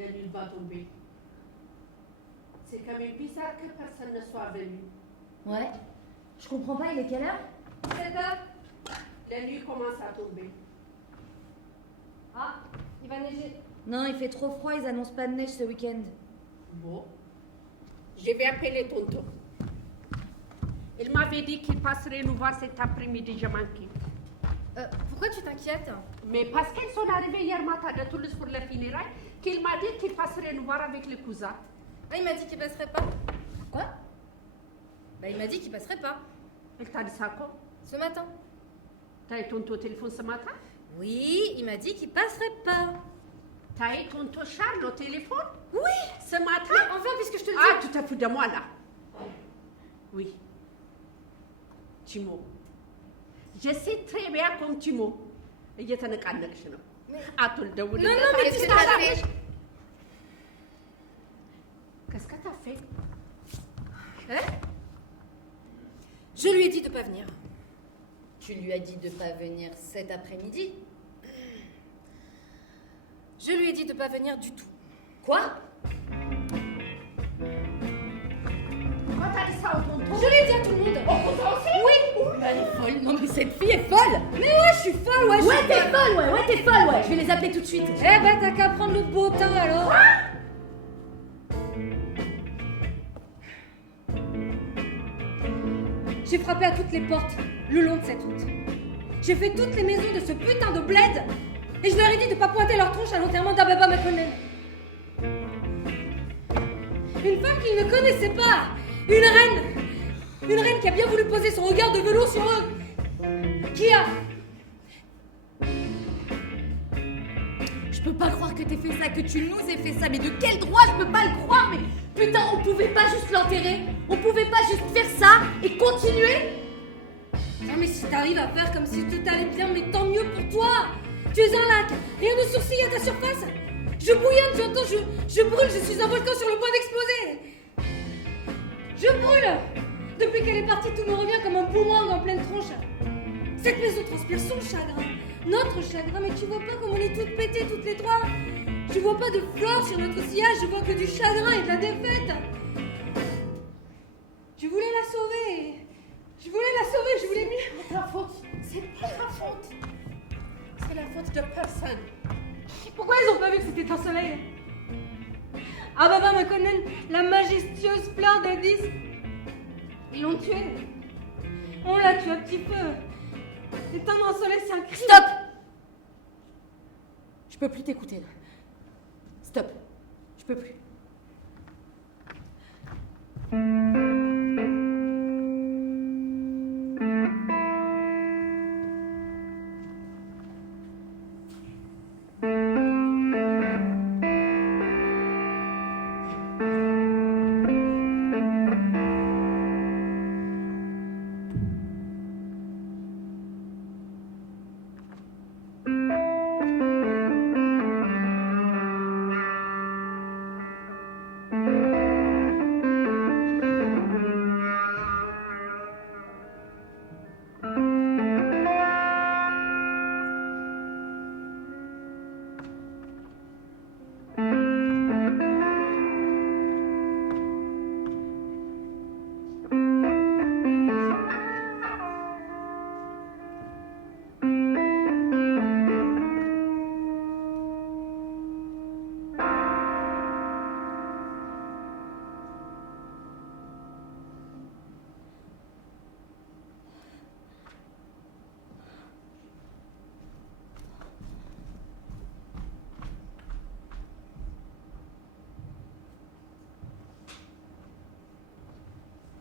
La nuit va tomber. C'est quand même bizarre que personne ne soit venu. Ouais. Je comprends pas, il est quelle heure? 7h. La nuit commence à tomber. Ah, il va neiger. Non, il fait trop froid, ils annoncent pas de neige ce week-end. Bon. Je vais appeler tonton. Il m'avait dit qu'il passerait nous voir cet après-midi, j'ai manqué. Pourquoi tu t'inquiètes? Mais parce qu'ils sont arrivés hier matin de Toulouse pour les funérailles, qu'il m'a dit qu'il passerait nous voir avec les cousins. Ah, il m'a dit qu'il passerait pas. Quoi? Bah, il m'a dit qu'il passerait pas. Il t'a dit ça quand? Ce matin. T'as eu tonton au téléphone ce matin? Oui, il m'a dit qu'il passerait pas. T'as eu tonton Charles au téléphone? Oui. Ce matin? Mais enfin, puisque je te le dis. Ah, tu te fous de moi là. Oui. Timo. Je sais très bien comme Timo. እየተነቃነቅሽ ነው። አትወልደውልኝ። Non, non, mais qu'est-ce que t'as fait? Qu'est-ce que t'as fait? Hein? Je lui ai dit de pas venir. Tu lui as dit de pas venir cet après-midi? Je lui ai dit de pas venir du tout. Quoi? Quand t'as dit ça au tonton? Je l'ai dit à tout le monde. Au cousin aussi? Oui. Elle est folle. Non mais cette fille est folle. Mais ouais, je suis folle, ouais. Ouais, t'es folle, ouais, t'es folle, ouais. Je vais les appeler tout de suite. Eh ben, t'as qu'à prendre le beau temps alors. J'ai frappé à toutes les portes le long de cette route. J'ai fait toutes les maisons de ce putain de bled et je leur ai dit de pas pointer leur tronche à l'enterrement d'Ababa McConnell. Une femme qu'ils ne connaissaient pas, une reine qui a bien voulu poser son regard de velours sur eux, qui a... Je peux pas croire que t'aies fait ça, que tu nous aies fait ça. Mais de quel droit? Je peux pas le croire. Mais putain, on pouvait pas juste l'enterrer? On pouvait pas juste faire ça et continuer? Non mais si t'arrives à faire comme si tout allait bien, mais tant mieux pour toi. Tu es un lac, rien ne sourcille à ta surface. Je bouillonne, j'entends, je brûle, je suis un volcan sur le point d'exploser. Je brûle. Depuis qu'elle est partie, tout me revient comme un boomerang en pleine tronche. Cette maison transpire son chagrin, notre chagrin, mais tu vois pas comme on est toutes pétées, toutes les trois. Je vois pas de flore sur notre sillage, je vois que du chagrin et de la défaite. Tu voulais la sauver. Je voulais la sauver, je voulais mieux. C'est ta faute. C'est pas ta faute. C'est la faute de personne. Pourquoi ils ont pas vu que c'était un soleil? Ababa McConnell, la majestueuse fleur des 10. Ils l'ont tuée. On l'a tuée à petit feu. Éteindre un soleil, c'est un crime. Stop! Je peux plus t'écouter là. Stop. Je peux plus.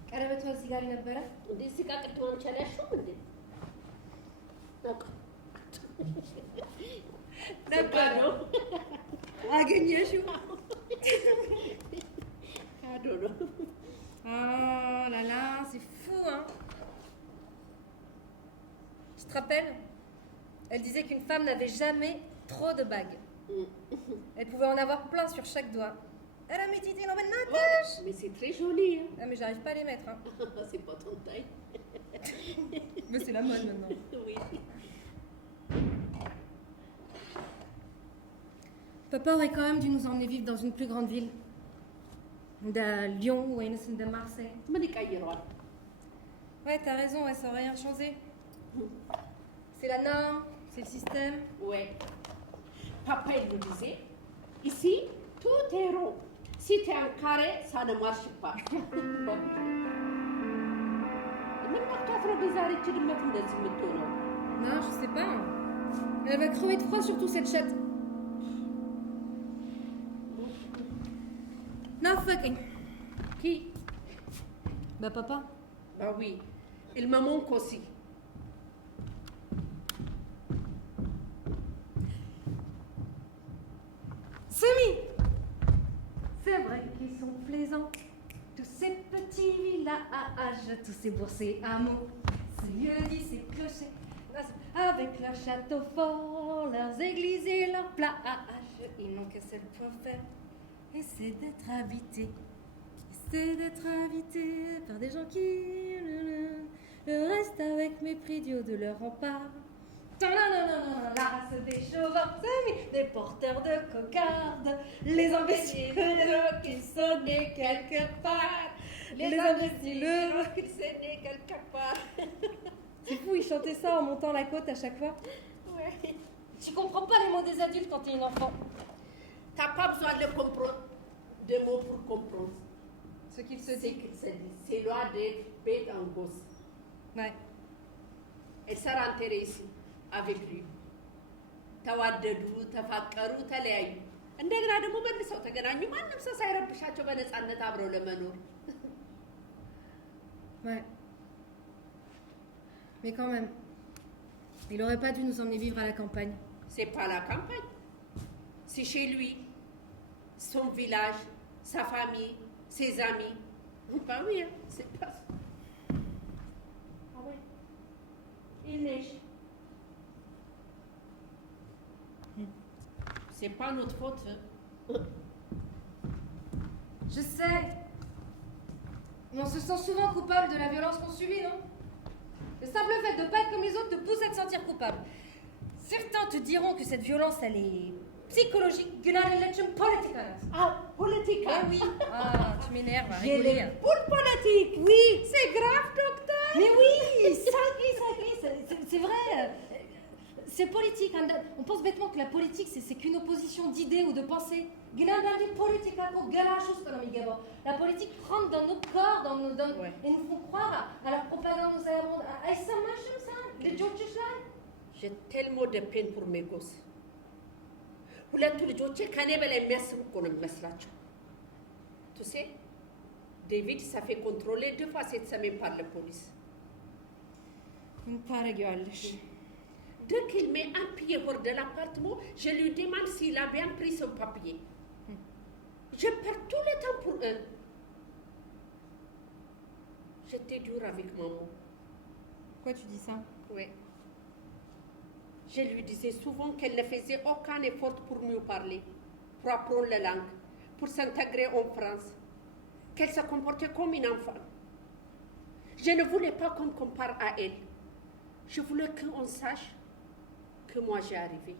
ቀለበቷ እዚህ ጋር ነበረ። እንዴ ሲቃቅት ማምቻ ላይ ያሽው እንዴ ነበር አገኘሽው? ካዶ ነው። Oh là là, c'est fou, hein. Tu te rappelles? Elle disait qu'une femme n'avait jamais trop de bagues. Elle pouvait en avoir plein sur chaque doigt. Elle a médité dans ma Natacha. Mais c'est très joli. Hein. Ah, mais j'arrive pas à les mettre, hein. C'est pas ton taille. Mais c'est la mode maintenant. Oui. Papa aurait quand même dû nous emmener vivre dans une plus grande ville. De Lyon ou de Marseille. ምን ይቀይረዋል? Ouais, t'as raison, ouais, ça aurait rien changé. C'est la norme, c'est le système. Ouais. Papa, il nous disait, ici, tout est rond. Si tu es un carré, ça ne marche pas. ምን መርቷት ነው በዛሬ ድመት እንደዚህ የምትሆነው? Non, je sais pas. Elle va crever de froid, surtout cette chatte. Non, fucking. Qui? Bah, papa. Bah oui, il me manque aussi. Semi! C'est vrai qu'ils sont plaisants. Tous ces petits villages, tous ces bourses hameaux, ces lieux-dits, ces clochers, avec leurs châteaux forts, leurs églises et leurs plages. Ils n'ont qu'un seul point faire, et c'est d'être habités. C'est d'être habités par des gens qui le restent avec mépris du haut de leur rempart. La race des chauvins, des porteurs de cocardes, les imbéciles qui sont nés quelque part. Les imbéciles qui sont nés quelque part. C'est fou, ils chantaient ça en montant la côte à chaque fois. Ouais. Tu comprends pas les mots des adultes quand t'es une enfant. T'as pas besoin de comprendre, de mots pour comprendre. Ce qu'ils se C'est disent. qu'il se dit. C'est loin d'être bête en gosse. Ouais. Elle s'est rentrée ici avec lui. ተዋደዱ፣ ተፋቀሩ፣ ተለያዩ። እንደገና ደግሞ መልሰው ተገናኙ። ማንም ሰው ሳይረብሻቸው በነፃነት አብረው ለመኖር። Ouais. Mais quand même, il aurait pas dû nous emmener vivre à la campagne. C'est pas la campagne. C'est chez lui, son village, sa famille, ses amis. Bah oui, hein, c'est pas ça. Ah oui. Il neige. C'est pas notre faute. Hein. Je sais. Mais on se sent souvent coupable de la violence qu'on subit, non? Le simple fait de ne pas être comme les autres te pousse à te sentir coupable. Certains te diront que cette violence, elle est psychologique, politique. Ah, politique. Ah Hein? oui. Ah, tu m'énerves, à J'ai rigoler. les boules politiques. Oui. C'est grave, docteur. Mais oui, ça glisse, c'est vrai. C'est politique. Hein. On pense bêtement que la politique, c'est qu'une opposition d'idées ou de pensées. La politique rentre dans nos corps, Ouais. et nous font croire à leur propagande, nous allons à ça machin, ça, les George là. J'ai tellement de peine pour mes gosses. ሁለቱ ልጆቼ ከኔ በላይ የሚያስቡ እኮ ነው የሚመስላቸው። Tu sais, David, ça fait contrôler 2 fois cette semaine par la police. Une taregueulage. Dès qu'il met un pied hors de l'appartement, je lui demande s'il a bien pris son papier. Je perds tout le temps pour eux. J'étais dure avec maman. Pourquoi tu dis ça? Oui. Je lui disais souvent qu'elle ne faisait aucun effort pour mieux parler, pour apprendre la langue, pour s'intégrer en France, qu'elle se comportait comme une enfant. Je ne voulais pas qu'on compare à elle. Je voulais qu'on sache que moi j'ai arrivé.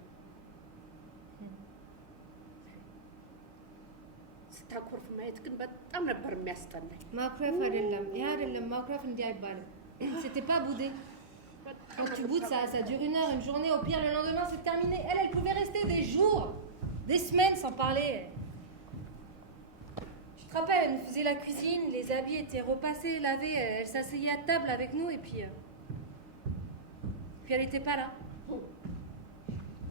ስታኮርፍ ማየት ግን በጣም ነበር የሚያስጠላኝ። ማኩረፍ አይደለም፣ ይሄ አይደለም ማኩረፍ እንዲህ አይባልም። C'était pas boudé. Quand tu boudes, ça dure 1 heure, une journée, au pire le lendemain c'est terminé. Elle pouvait rester des jours, des semaines sans parler. Tu te rappelles, elle nous faisait la cuisine, les habits étaient repassés, lavés, elle s'asseyait à table avec nous et puis elle était pas là.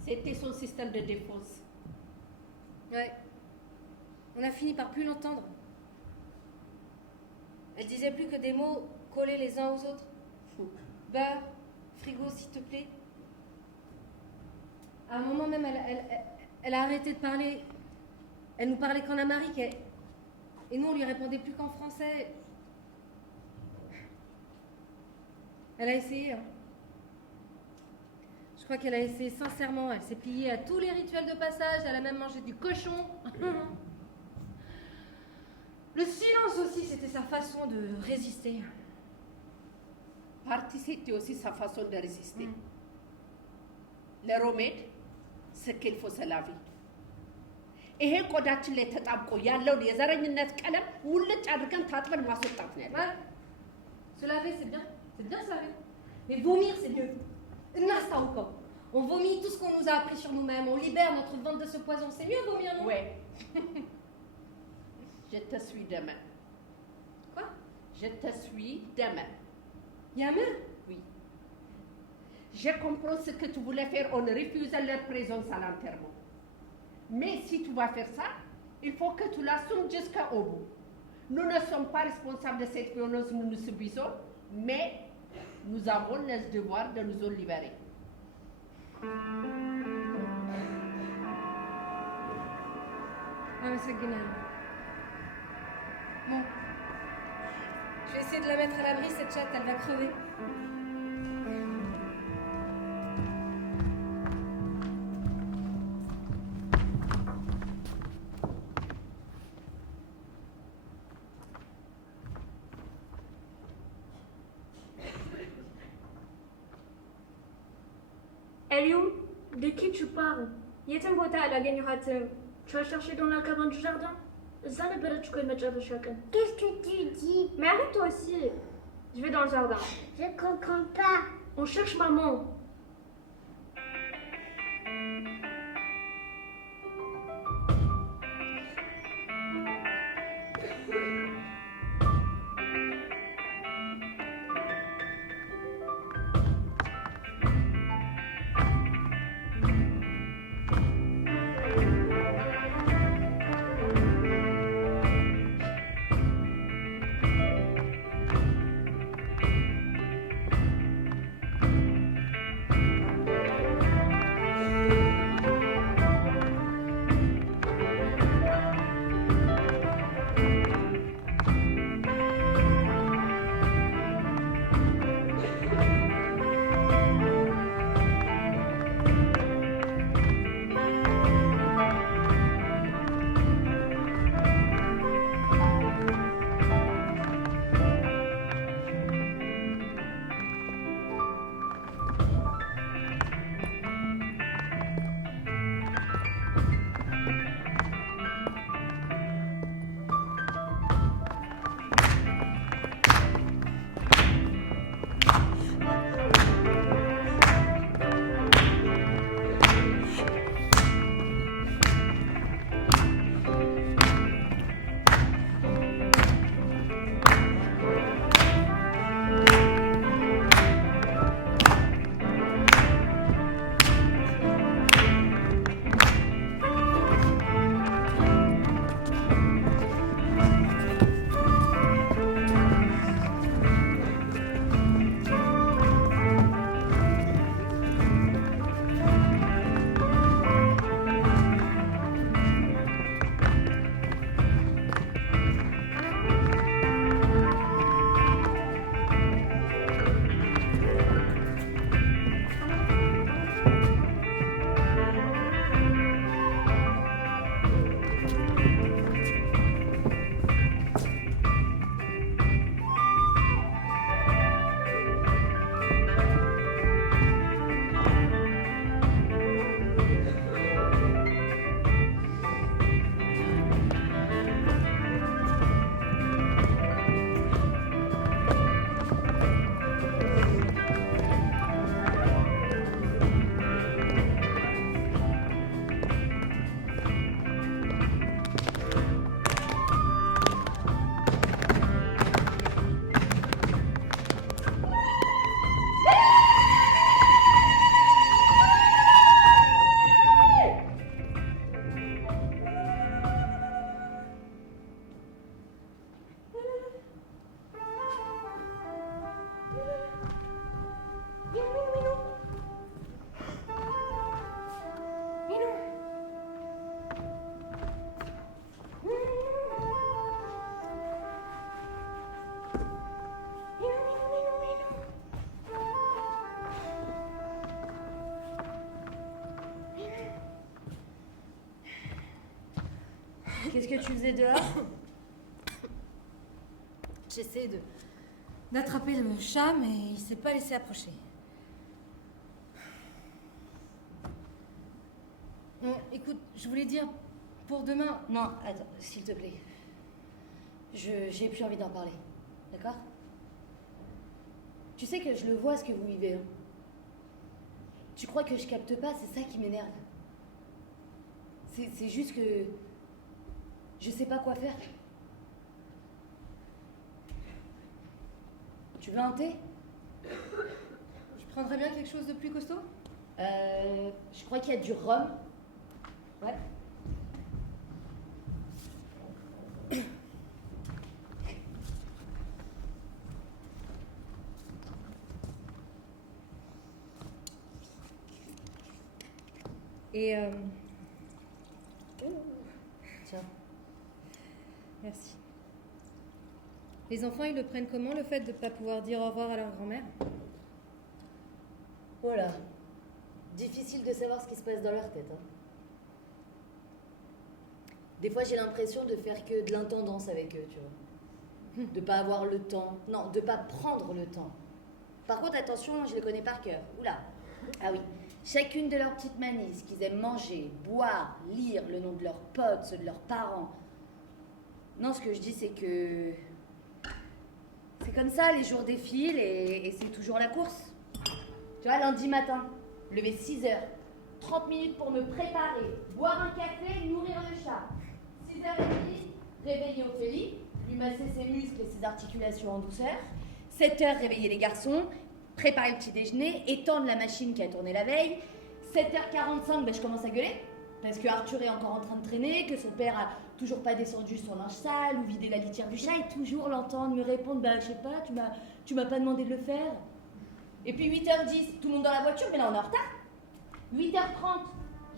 C'était son système de défense. Ouais. On a fini par plus l'entendre. Elle disait plus que des mots collés les uns aux autres. Beurre, frigo, s'il te plaît. À un moment même, elle a arrêté de parler. Elle nous parlait qu'en amharique. Et nous, on lui répondait plus qu'en français. Elle a essayé. Hein. Je crois qu'elle a essayé sincèrement. Elle s'est pliée à tous les rituels de passage. Elle a même mangé du cochon. Le silence aussi, c'était sa façon de résister. Partie, c'était aussi sa façon de résister. Le remède, c'est qu'il faut se laver. ይሄ ቆዳችን ላይ ተጣብቆ ያለውን የዘረኝነት ቀለም ሙልጭ አድርገን ታጥበን ማስወጣት ነው ያለው። Se laver, c'est bien se laver. Mais vomir, c'est mieux. Nasta encore. On vomit tout ce qu'on nous a appris sur nous-mêmes. On libère notre ventre de ce poison. C'est mieux vomir, non? Ouais. Je te suis demain. Quoi? Je te suis demain. Il y a un mur? Oui. Je comprends ce que tu voulais faire. On refusait leur présence à l'enterrement. Mais si tu vas faire ça, il faut que tu l'assumes jusqu'au bout. Nous ne sommes pas responsables de cette violence que nous subissons, mais nous avons le devoir de nous en libérer. Ah, mais c'est génial. Bon. Je vais essayer de la mettre à l'abri, cette chatte, elle va crever. Elio, de qui tu parles? የትም ቦታ አላገኘኋትም። Tu as cherché dans la cabane du jardin? እዛ ነበረች እኮ የመጨረሻ ቀን። Qu'est-ce que tu dis? Mais arrête toi aussi. Je vais dans le jardin. Je comprends pas. On cherche maman. Qu'est-ce que tu faisais dehors? J'essaie d'attraper le chat, mais il s'est pas laissé approcher. Bon, écoute, je voulais dire pour demain. Non, attends, s'il te plaît. J'ai plus envie d'en parler. D'accord? Tu sais que je le vois ce que vous vivez. Hein. Tu crois que je capte pas, c'est ça qui m'énerve. C'est juste que je sais pas quoi faire. Tu veux un thé? Je prendrais bien quelque chose de plus costaud? Je crois qu'il y a du rhum. Ouais. Et Tiens. merci. Les enfants, ils le prennent comment, le fait de ne pas pouvoir dire au revoir à leur grand-mère? Voilà. Difficile de savoir ce qui se passe dans leur tête. Hein. Des fois, j'ai l'impression de faire que de l'intendance avec eux, tu vois. De pas avoir le temps. Non, de pas prendre le temps. Par contre, attention, je les connais par cœur. Oula. Ah oui. Chacune de leurs petites manies, ce qu'ils aiment manger, boire, lire, le nom de leurs potes, ceux de leurs parents. Non, ce que je dis, c'est que... C'est comme ça, les jours défilent et c'est toujours la course. Tu vois, lundi matin, lever 6h, 30 minutes pour me préparer, boire un café, nourrir le chat. 6h30, réveiller Ophélie, lui masser ses muscles et ses articulations en douceur. 7h, réveiller les garçons, préparer le petit déjeuner, étendre la machine qui a tourné la veille. 7h45, je commence à gueuler, parce que Arthur est encore en train de traîner, que son père a toujours pas descendu son linge sale ou vidé la litière du chat, et toujours l'entendre me répondre, je sais pas, tu m'as pas demandé de le faire. Et puis 8h10, tout le monde dans la voiture, mais là on est en retard. 8h30,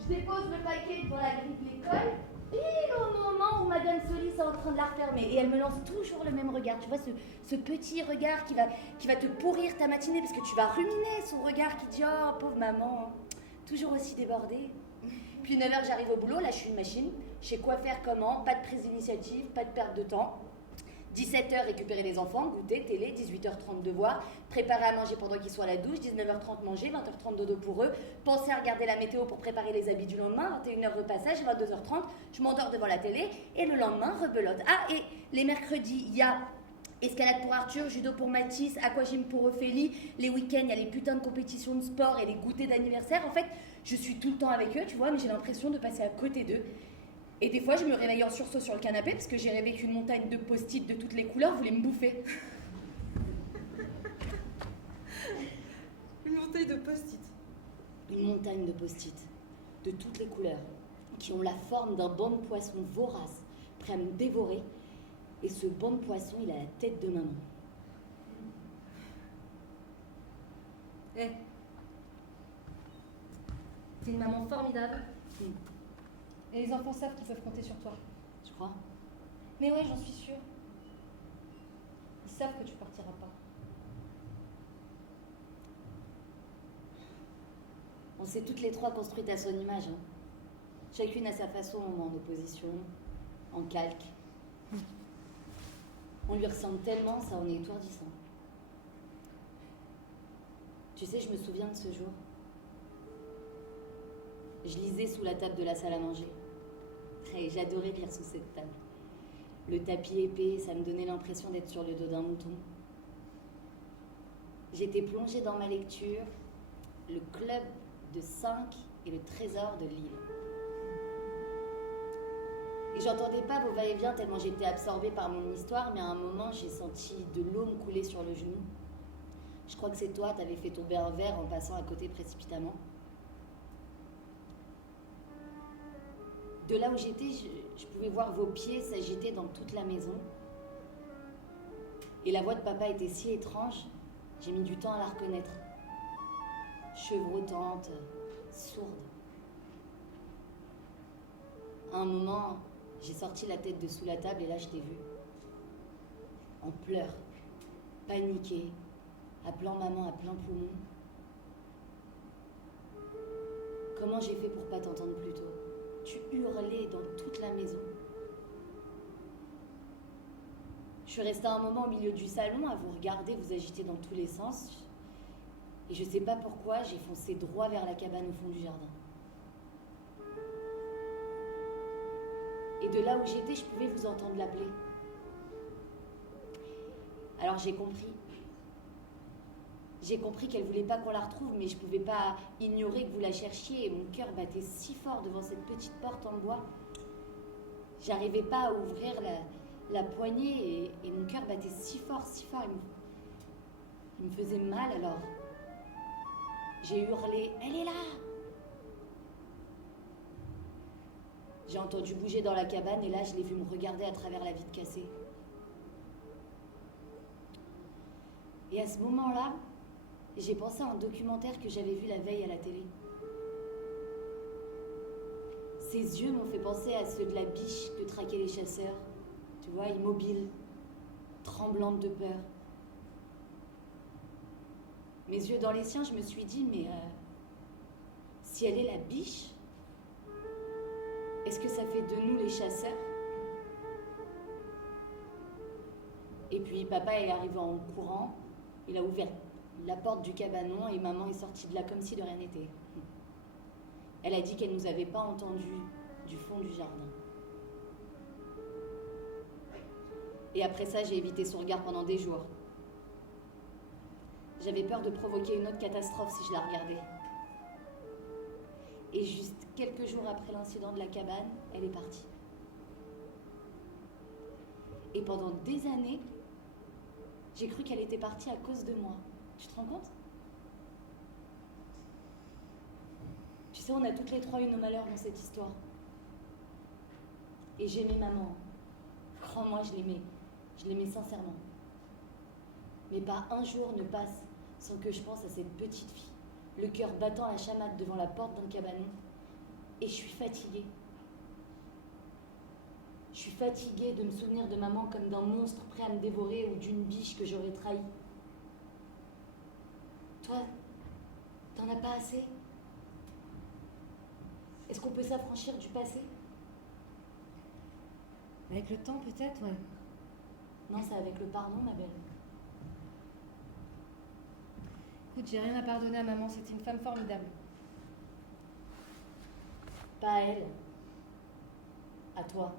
je dépose le paquet devant la grille de l'école, pile au moment où Madame Solis est en train de la refermer. Et elle me lance toujours le même regard, tu vois, ce petit regard qui va te pourrir ta matinée, parce que tu vas ruminer son regard qui dit « Oh, pauvre maman, toujours aussi débordée ». Puis 9h, j'arrive au boulot, là je suis une machine, je sais quoi faire, comment, pas de prise d'initiative, pas de perte de temps. 17h, récupérer les enfants, goûter, télé, 18h30 devoir, préparer à manger pendant qu'ils soient à la douche, 19h30 manger, 20h30 dodo pour eux, penser à regarder la météo pour préparer les habits du lendemain, 21h repassage, 22h30, je m'endors devant la télé, et le lendemain, rebelote. Ah, et les mercredis, il y a escalade pour Arthur, judo pour Mathis, aquagym pour Ophélie, les week-ends, il y a les putains de compétitions de sport et les goûters d'anniversaire. En fait, je suis tout le temps avec eux, tu vois, mais j'ai l'impression de passer à côté d'eux. Et des fois, je me réveille en sursaut sur le canapé parce que j'ai rêvé qu'une montagne de post-it de toutes les couleurs voulait me bouffer. Une montagne de post-it. Une montagne de post-it de toutes les couleurs qui ont la forme d'un banc de poisson vorace prêt à me dévorer. Et ce banc de poisson, il a la tête de maman. Hé. T'es une maman formidable. Et les enfants savent qu'ils peuvent compter sur toi. Tu crois? Mais ouais, j'en suis sûre. Ils savent que tu partiras pas. On s'est toutes les trois construites à son image. Hein. Chacune à sa façon, en opposition, en calque. On lui ressemble tellement, ça en est étourdissant. Tu sais, je me souviens de ce jour. Je lisais sous la table de la salle à manger. Et j'adorais lire sous cette table. Le tapis épais, ça me donnait l'impression d'être sur le dos d'un mouton. J'étais plongée dans ma lecture, le club de 5 et le trésor de Lille. Et j'entendais pas vos va-et-vient tellement j'étais absorbée par mon histoire, mais à un moment, j'ai senti de l'eau me couler sur le genou. Je crois que c'est toi, t'avais fait tomber un verre en passant à côté précipitamment. De là où j'étais, je pouvais voir vos pieds s'agiter dans toute la maison. Et la voix de papa était si étrange, j'ai mis du temps à la reconnaître. Chevrotante, sourde. À un moment, j'ai sorti la tête de sous la table et là, je t'ai vue. En pleurs, paniquée, appelant maman à plein poumon. Comment j'ai fait pour pas t'entendre plus tôt? Tu hurlais dans toute la maison. Je suis restée un moment au milieu du salon à vous regarder, vous agiter dans tous les sens. Et je sais pas pourquoi, j'ai foncé droit vers la cabane au fond du jardin. Et de là où j'étais, je pouvais vous entendre l'appeler. Alors j'ai compris. J'ai compris qu'elle voulait pas qu'on la retrouve, mais je pouvais pas ignorer que vous la cherchiez et mon cœur battait si fort devant cette petite porte en bois. J'arrivais pas à ouvrir la poignée et mon cœur battait si fort, il me faisait mal alors. J'ai hurlé « Elle est là !» J'ai entendu bouger dans la cabane et là je l'ai vu me regarder à travers la vitre cassée. Et à ce moment-là, j'ai pensé à un documentaire que j'avais vu la veille à la télé. Ses yeux m'ont fait penser à ceux de la biche que traquaient les chasseurs. Tu vois, immobile, tremblante de peur. Mes yeux dans les siens, je me suis dit, mais si elle est la biche, est-ce que ça fait de nous les chasseurs? Et puis papa est arrivé en courant, il a ouvert la porte du cabanon et maman est sortie de là comme si de rien n'était. Elle a dit qu'elle nous avait pas entendus du fond du jardin. Et après ça, j'ai évité son regard pendant des jours. J'avais peur de provoquer une autre catastrophe si je la regardais. Et juste quelques jours après l'incident de la cabane, elle est partie. Et pendant des années, j'ai cru qu'elle était partie à cause de moi. Tu te rends compte? Tu sais, on a toutes les trois eu nos malheurs dans cette histoire. Et j'aimais maman. Crois-moi, je l'aimais. Je l'aimais sincèrement. Mais pas un jour ne passe sans que je pense à cette petite fille, le cœur battant la chamade devant la porte d'un cabanon. Et je suis fatiguée. Je suis fatiguée de me souvenir de maman comme d'un monstre prêt à me dévorer ou d'une biche que j'aurais trahie. Toi, t'en as pas assez? Est-ce qu'on peut s'affranchir du passé? Avec le temps, peut-être, ouais. Non, c'est avec le pardon, ma belle. Écoute, j'ai rien à pardonner à maman, c'était une femme formidable. Pas à elle. À toi.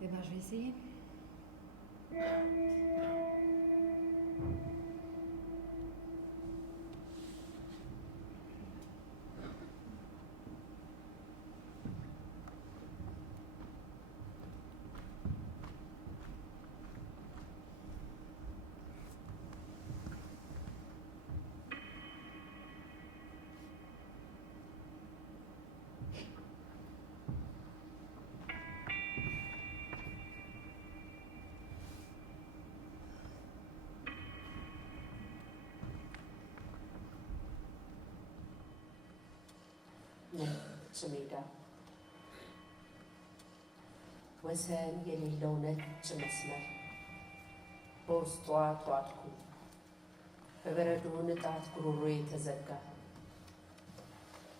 Eh ben, je vais essayer. ነጭ ሜዳ ወሰን የሌለው ነጭ መስመር በውስጧ ተዋጥኩ በበረዶ ንጣት ጉሮሮ የተዘጋ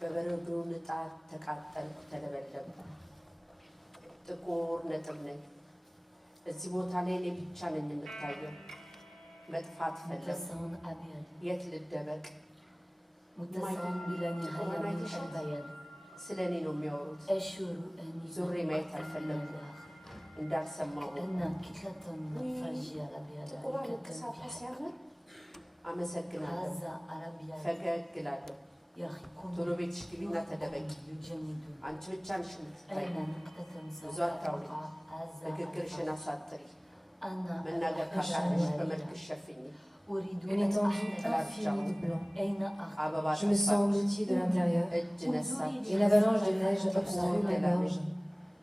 በበረዶ ንጣት ተቃጠልኩ ተለበለብኩ ጥቁር ነጥብ ነኝ እዚህ ቦታ ላይ እኔ ብቻ ነኝ የምታየው መጥፋት ፈለግኩ የት ልደበቅ متصل بلا نهاية من البيان ስለ እኔ ነው የሚያወሩት أشعر أني ዞሬ ማየት አልፈለግኩም እንዳልሰማሁ أن كتلة فاجئة أبيض አመሰግናለሁ هذا أبيض ፈገግ እላለሁ يخيكم ቶሎ ቤትሽ ግቢና ተደበቂ አንቺ ብቻ ነሽ የምትታይ أين نقطة ብዙ አታውሪ ንግግርሽን አሳጥሪ أنا መናገር ካቃተሽ በመልክሽ ሸፍኝ أريد Une أن étendue أحدث infinie de blanc. أين أخذ አበባ Je me sens engloutie de l'intérieur. እጅ ነሳች Une avalanche de neige obstrue ma gorge.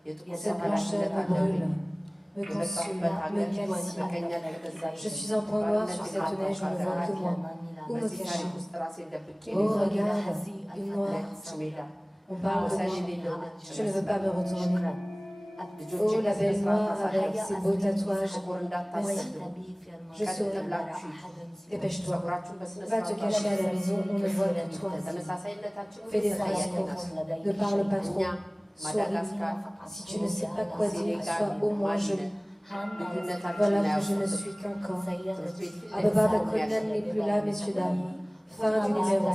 የጥቁር Cette blancheur ኃላፊነት me አለብኝ brûle, me consume, የመጣሁበት me ሀገር calcine. ጥገኛ ተገዛች Je suis un point noir sur cette neige, je ne vois que moi. Où me በዚህ cacher? ታሪክ ውስጥ ራሴን ደብቄ Oh, regarde, une noire. ነጭ ሜዳ On parle de ወሰን moi. የሌለው ነጭ Je ne veux pas me retourner. ልጆቼ Oh, la belle በስነ noire ስርዓት avec ses beaux tatouages. ጥቁር እንዳታሰዱ Je ቀጥ saurai. ብላችሁ Dépêche-toi. ጸጉራችሁን በስነ Va te ስርዓት cacher à la maison, on ne voit que toi. ተመሳሳይነታችን Fais des phrases courtes. Ne parle pas እኛ trop. Sois rigide. Si tu ne sais pas quoi dire, sois au moins joli. Voilà que je ne suis qu'un corps. Ababa Bakonan n'est plus là, messieurs, dames. Fin du numéro.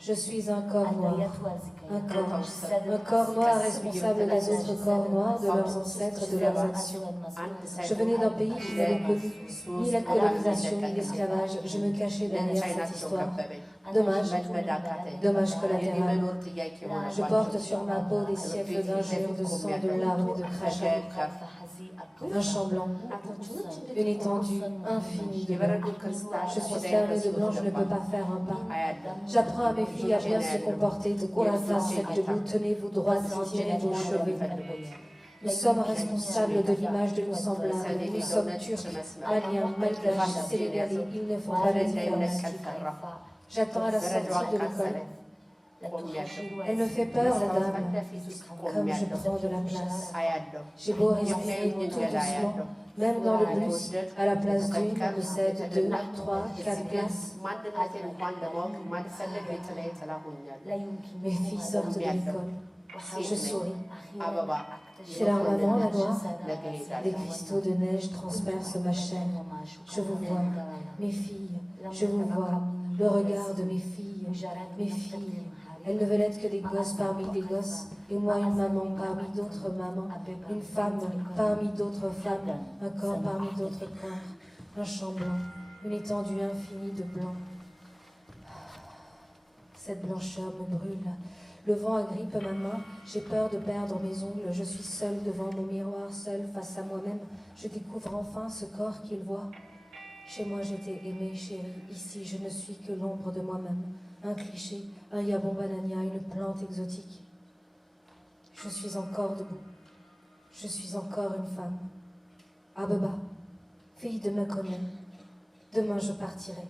Je suis un corps noir. Un corps noir responsable des autres corps noirs, de leurs ancêtres et de leurs actions. Je venais d'un pays qui n'avait connu ni la colonisation ni l'esclavage. Je me cachais derrière cette histoire. Dommage collatéral. Je porte sur ma peau des siècles d'injures, de sang, de larmes et de crachats. Un champ blanc, une étendue infinie de blanc. Je suis fermée de blanc, je ne peux pas faire un pas. J'apprends à mes filles à bien se comporter, de courage, faites debout, tenez-vous droite, tirez vos cheveux. Nous sommes responsables de l'image de nos semblables. Nous sommes turcs, maliens, malgaches, sénégalais. Ils ne font pas la différence. J'attends à la sortie de l'école. Elle me fait peur, la dame, comme je prends de la place. J'ai beau respirer tout doucement, même dans le bus, à la place d'une, on me cède 2, 3, 4 places. Mes filles sortent de l'école. Je souris. C'est leur maman, la noire. Des cristaux de neige transpercent ma chair. Je vous vois, mes filles, je vous vois. Le regard de mes filles, mes filles. Elles ne veulent être que des gosses parmi des gosses, et moi une maman parmi d'autres mamans, une femme parmi d'autres femmes, un corps parmi d'autres corps, un champ blanc, une étendue infinie de blanc. Cette blancheur me brûle. Le vent agrippe ma main, j'ai peur de perdre mes ongles, je suis seule devant mon miroir, seule face à moi-même, je découvre enfin ce corps qu'il voit. Chez moi j'étais aimée, chérie, ici je ne suis que l'ombre de moi-même. Un cliché, un yabon banania, une plante exotique. Je suis encore debout. Je suis encore une femme. Ababa, fille de Mekonnen. Demain je partirai.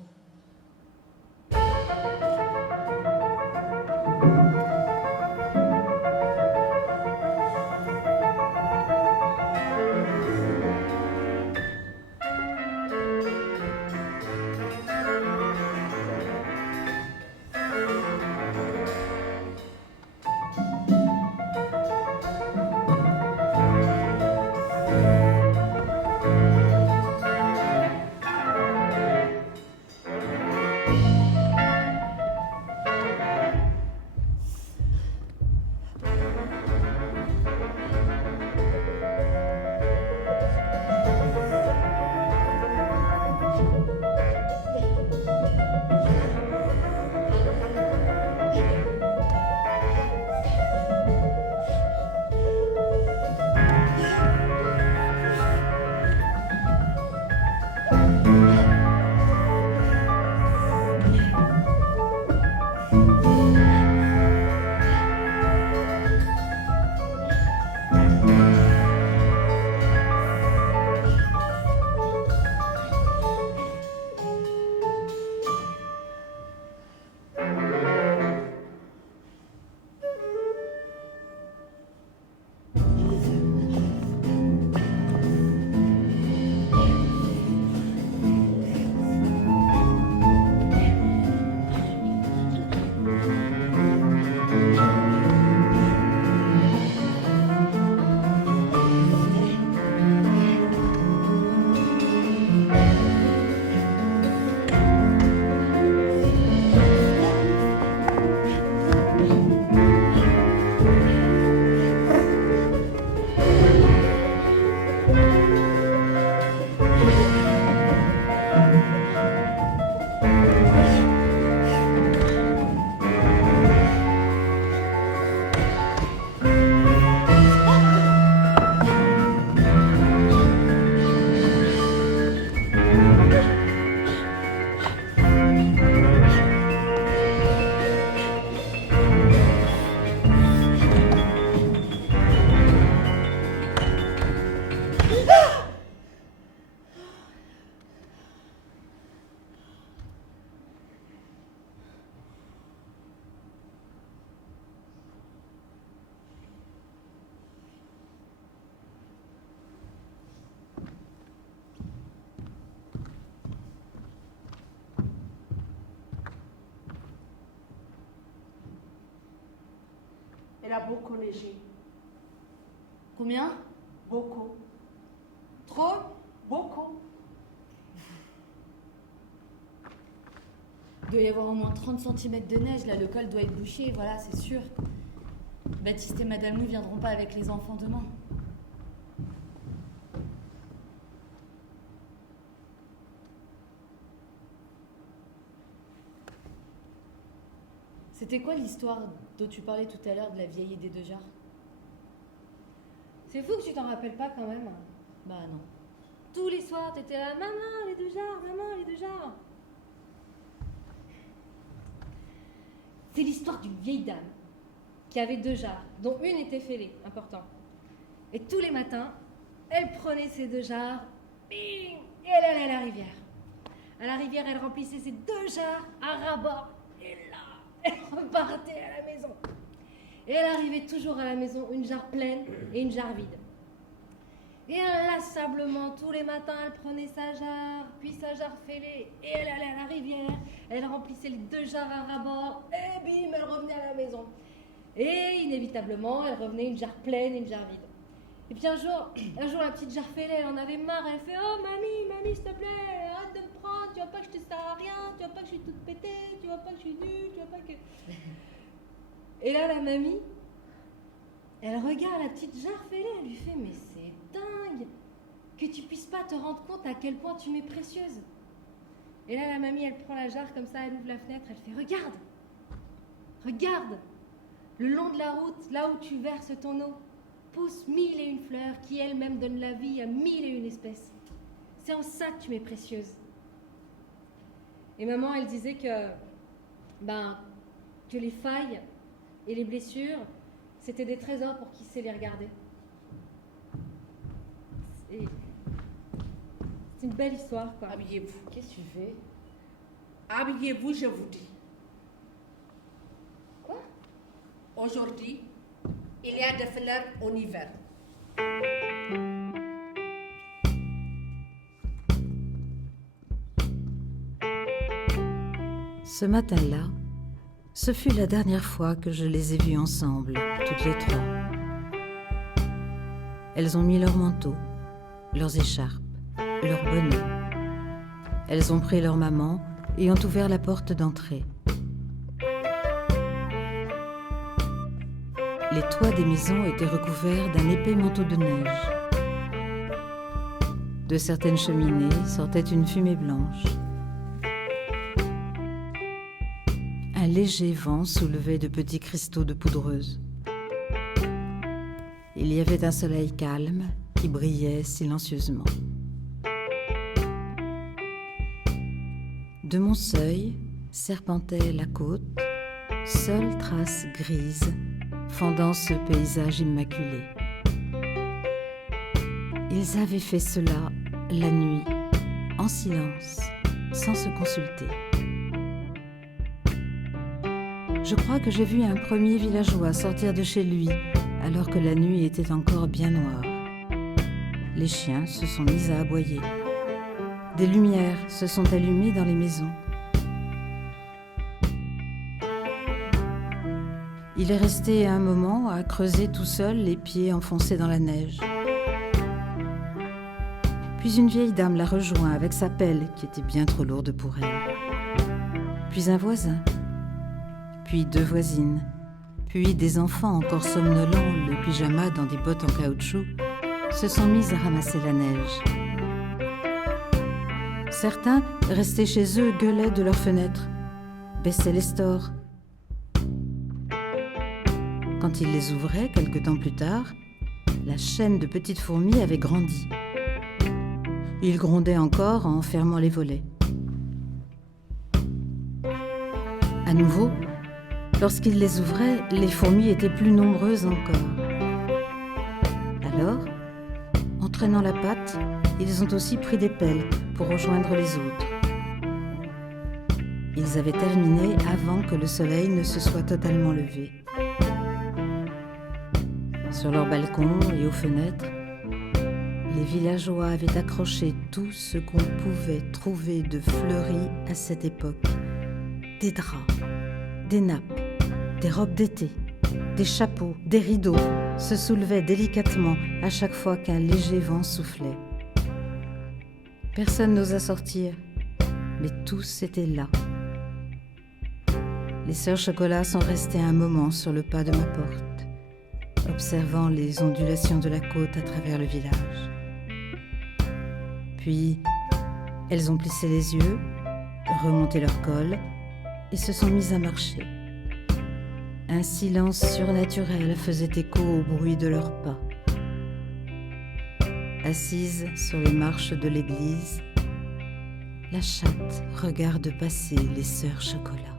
Il a beaucoup neigé. Combien? Beaucoup. Trop? Beaucoup. Il doit y avoir au moins 30 cm de neige, là, le col doit être bouché, voilà, c'est sûr. Baptiste et Madame Lou viendront pas avec les enfants demain. C'était quoi l'histoire dont tu parlais tout à l'heure de la vieille et des deux jarres? C'est fou que tu t'en rappelles pas quand même. Bah non. Tous les soirs, t'étais là, maman, les deux jarres, maman, les deux jarres. C'est l'histoire d'une vieille dame qui avait deux jarres, dont une était fêlée, important. Et tous les matins, elle prenait ces deux jarres, bing, et elle allait à la rivière. À la rivière, elle remplissait ces deux jarres à ras-bord, et là, elle repartait à la maison. Et elle arrivait toujours à la maison, une jarre pleine et une jarre vide. Et inlassablement, tous les matins, elle prenait sa jarre, puis sa jarre fêlée, et elle allait à la rivière, elle remplissait les deux jarres à ras-bord, et bim, elle revenait à la maison. Et inévitablement, elle revenait une jarre pleine et une jarre vide. Et puis un jour, la petite jarre fêlée, elle en avait marre, elle fait « Oh, mamie, s'il te plaît, arrête de me prendre, tu vois pas que je te sers à rien, tu vois pas que je suis toute pétée, tu vois pas que je suis nulle, tu vois pas que... » Et là, la mamie, elle regarde la petite jarre fêlée, elle lui fait « Mais c'est dingue que tu puisses pas te rendre compte à quel point tu m'es précieuse. » Et là, la mamie, elle prend la jarre comme ça, elle ouvre la fenêtre, elle fait « Regarde, regarde, le long de la route, là où tu verses ton eau, poussent 1001 fleurs qui elles-mêmes donnent la vie à 1001 espèces. C'est en ça que tu m'es précieuse. » Et maman, elle disait que les failles et les blessures, c'était des trésors pour qui sait les regarder. C'est une belle histoire, quoi. Habillez-vous. Qu'est-ce que tu fais? Habillez-vous, je vous dis. Quoi? Aujourd'hui, il y a des fleurs en hiver. Ce matin-là, ce fut la dernière fois que je les ai vues ensemble, toutes les trois. Elles ont mis leurs manteaux, leurs écharpes, leurs bonnets. Elles ont pris leur maman et ont ouvert la porte d'entrée. Les toits des maisons étaient recouverts d'un épais manteau de neige. De certaines cheminées sortait une fumée blanche. Un léger vent soulevait de petits cristaux de poudreuse. Il y avait un soleil calme qui brillait silencieusement. De mon seuil serpentait la côte, seule trace grise fendant ce paysage immaculé. Ils avaient fait cela la nuit, en silence, sans se consulter. Je crois que j'ai vu un premier villageois sortir de chez lui alors que la nuit était encore bien noire. Les chiens se sont mis à aboyer. Des lumières se sont allumées dans les maisons. Il est resté un moment à creuser tout seul, les pieds enfoncés dans la neige. Puis une vieille dame l'a rejoint avec sa pelle qui était bien trop lourde pour elle. Puis un voisin. Puis deux voisines, puis des enfants encore somnolents, le pyjama dans des bottes en caoutchouc, se sont mis à ramasser la neige. Certains, restés chez eux, gueulaient de leurs fenêtres, baissaient les stores. Quand ils les ouvraient, quelque temps plus tard, la chaîne de petites fourmis avait grandi. Ils grondaient encore en fermant les volets. À nouveau, lorsqu'ils les ouvraient, les fourmis étaient plus nombreuses encore. Alors, en traînant la patte, ils ont aussi pris des pelles pour rejoindre les autres. Ils avaient terminé avant que le soleil ne se soit totalement levé. Sur leurs balcons et aux fenêtres, les villageois avaient accroché tout ce qu'on pouvait trouver de fleuri à cette époque. Des draps, des nappes, des robes d'été, des chapeaux, des rideaux, se soulevait délicatement à chaque fois qu'un léger vent soufflait. Personne n'osa sortir, mais tous étaient là. Les sœurs Chocolat sont restées un moment sur le pas de ma porte, observant les ondulations de la côte à travers le village. Puis, elles ont plissé les yeux, remonté leur col et se sont mises à marcher. Un silence surnaturel faisait écho au bruit de leurs pas. Assise sur les marches de l'église, la chatte regarde passer les sœurs Chocolat.